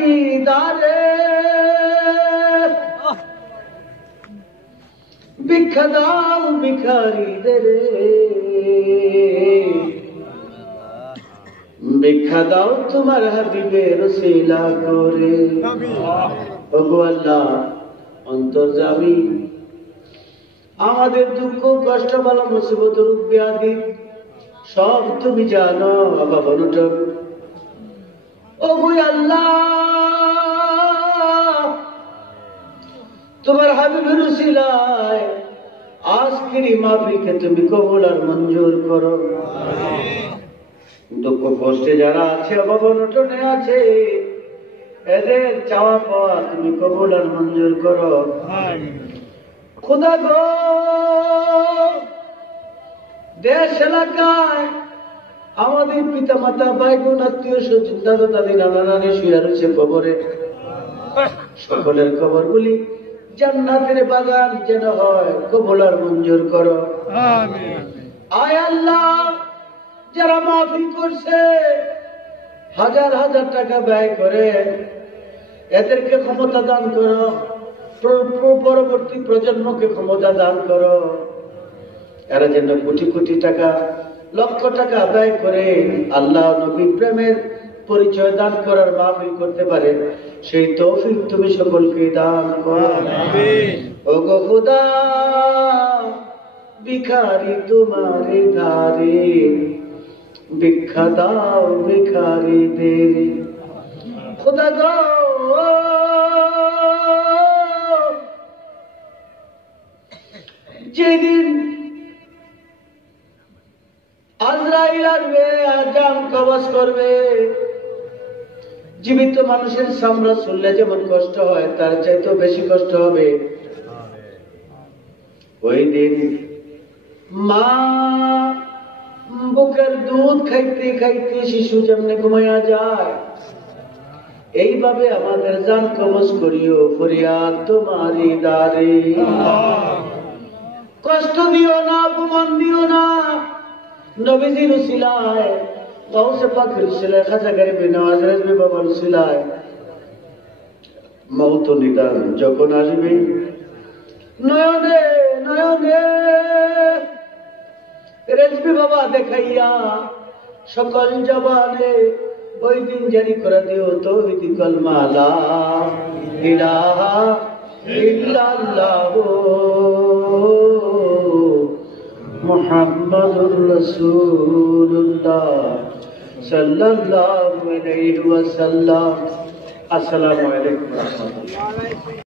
দারে, ভিক্ষা দাও ভিখারীদের, ভিক্ষা দাও তোমার হাবিবের ওসিলা করে। ওগো আল্লাহ অন্তর্যামী, আমাদের দুঃখ কষ্ট ভালো মুসিবত রূপ ব্যাধি সব তুমি জানো বাবা বনুটন। ওগো আল্লাহ তোমার হাবিবের ওসিলায় আজকের এই মাহফিলকে তুমি কবুল আর মঞ্জুর করো। দুঃখ কষ্টে যারা আছে বাবা বনুটনে আছে, এদের চাওয়া পাওয়া তুমি কবুল আর মঞ্জুর করো। খোদা গো দেশ এলাকায় আমাদের পিতা মাতা ভাই বোন আত্মীয় স্বজন দাদা দাদি নানা নানি শুয়ে রয়েছে কবরে, সকলের কবরগুলি জান্নাতের বাগান যেন হয়, কবুল আর মঞ্জুর করো। আয় আল্লাহ যারা মাহফিল করছে হাজার হাজার টাকা ব্যয় করে, এদেরকে ক্ষমতা দান করো, পরবর্তী প্রজন্মকে ক্ষমতা দান করো, এরা যেন কোটি কোটি টাকা লক্ষ টাকা ব্যয় করে আল্লাহ নবী প্রেমের পরিচয় দান করার মাহফিল করতে পারে, সেই তৌফিক তুমি সকলকে দান করো। ওগো খোদা ভিখারি তোমারে ধারে, ভিক্ষা দাও ভিখারীদের। খোদা গো যেদিন আজরাইল আসবে আর জান কবজ করবে, জীবিত মানুষের চামড়া ছুললে যেমন কষ্ট হয় তার চাইতে বেশি কষ্ট হবে। ওই দিন মা বুকের দুধ খাইতে খাইতে শিশু যেমনে ঘুমাইয়া যায়, এইভাবে আমাদের জান কবজ করিও, ফরিয়াদ তোমারই দ্বারে। কষ্ট দিও না, অপমান দিও না, নবীজির উসিলায় গাউসে পাকের উসিলায় খাজা গরিবে নওয়াজ রেজবি বাবার উসিলায় মওত নিদান যখন আসবে, নয়নে নয়নে রেজবি বাবা দেখাইয়া সকল জবানে ওই দিন জারি করে দিও তাওহীদ কালমা লা ইলাহা ইল্লাল্লাহ মুহাম্মাদুর রাসূলুল্লাহ সাল্লাল্লাহু আলাইহি ওয়াসাল্লাম। আসসালামু আলাইকুম ওয়া রাহমাতুল্লাহ।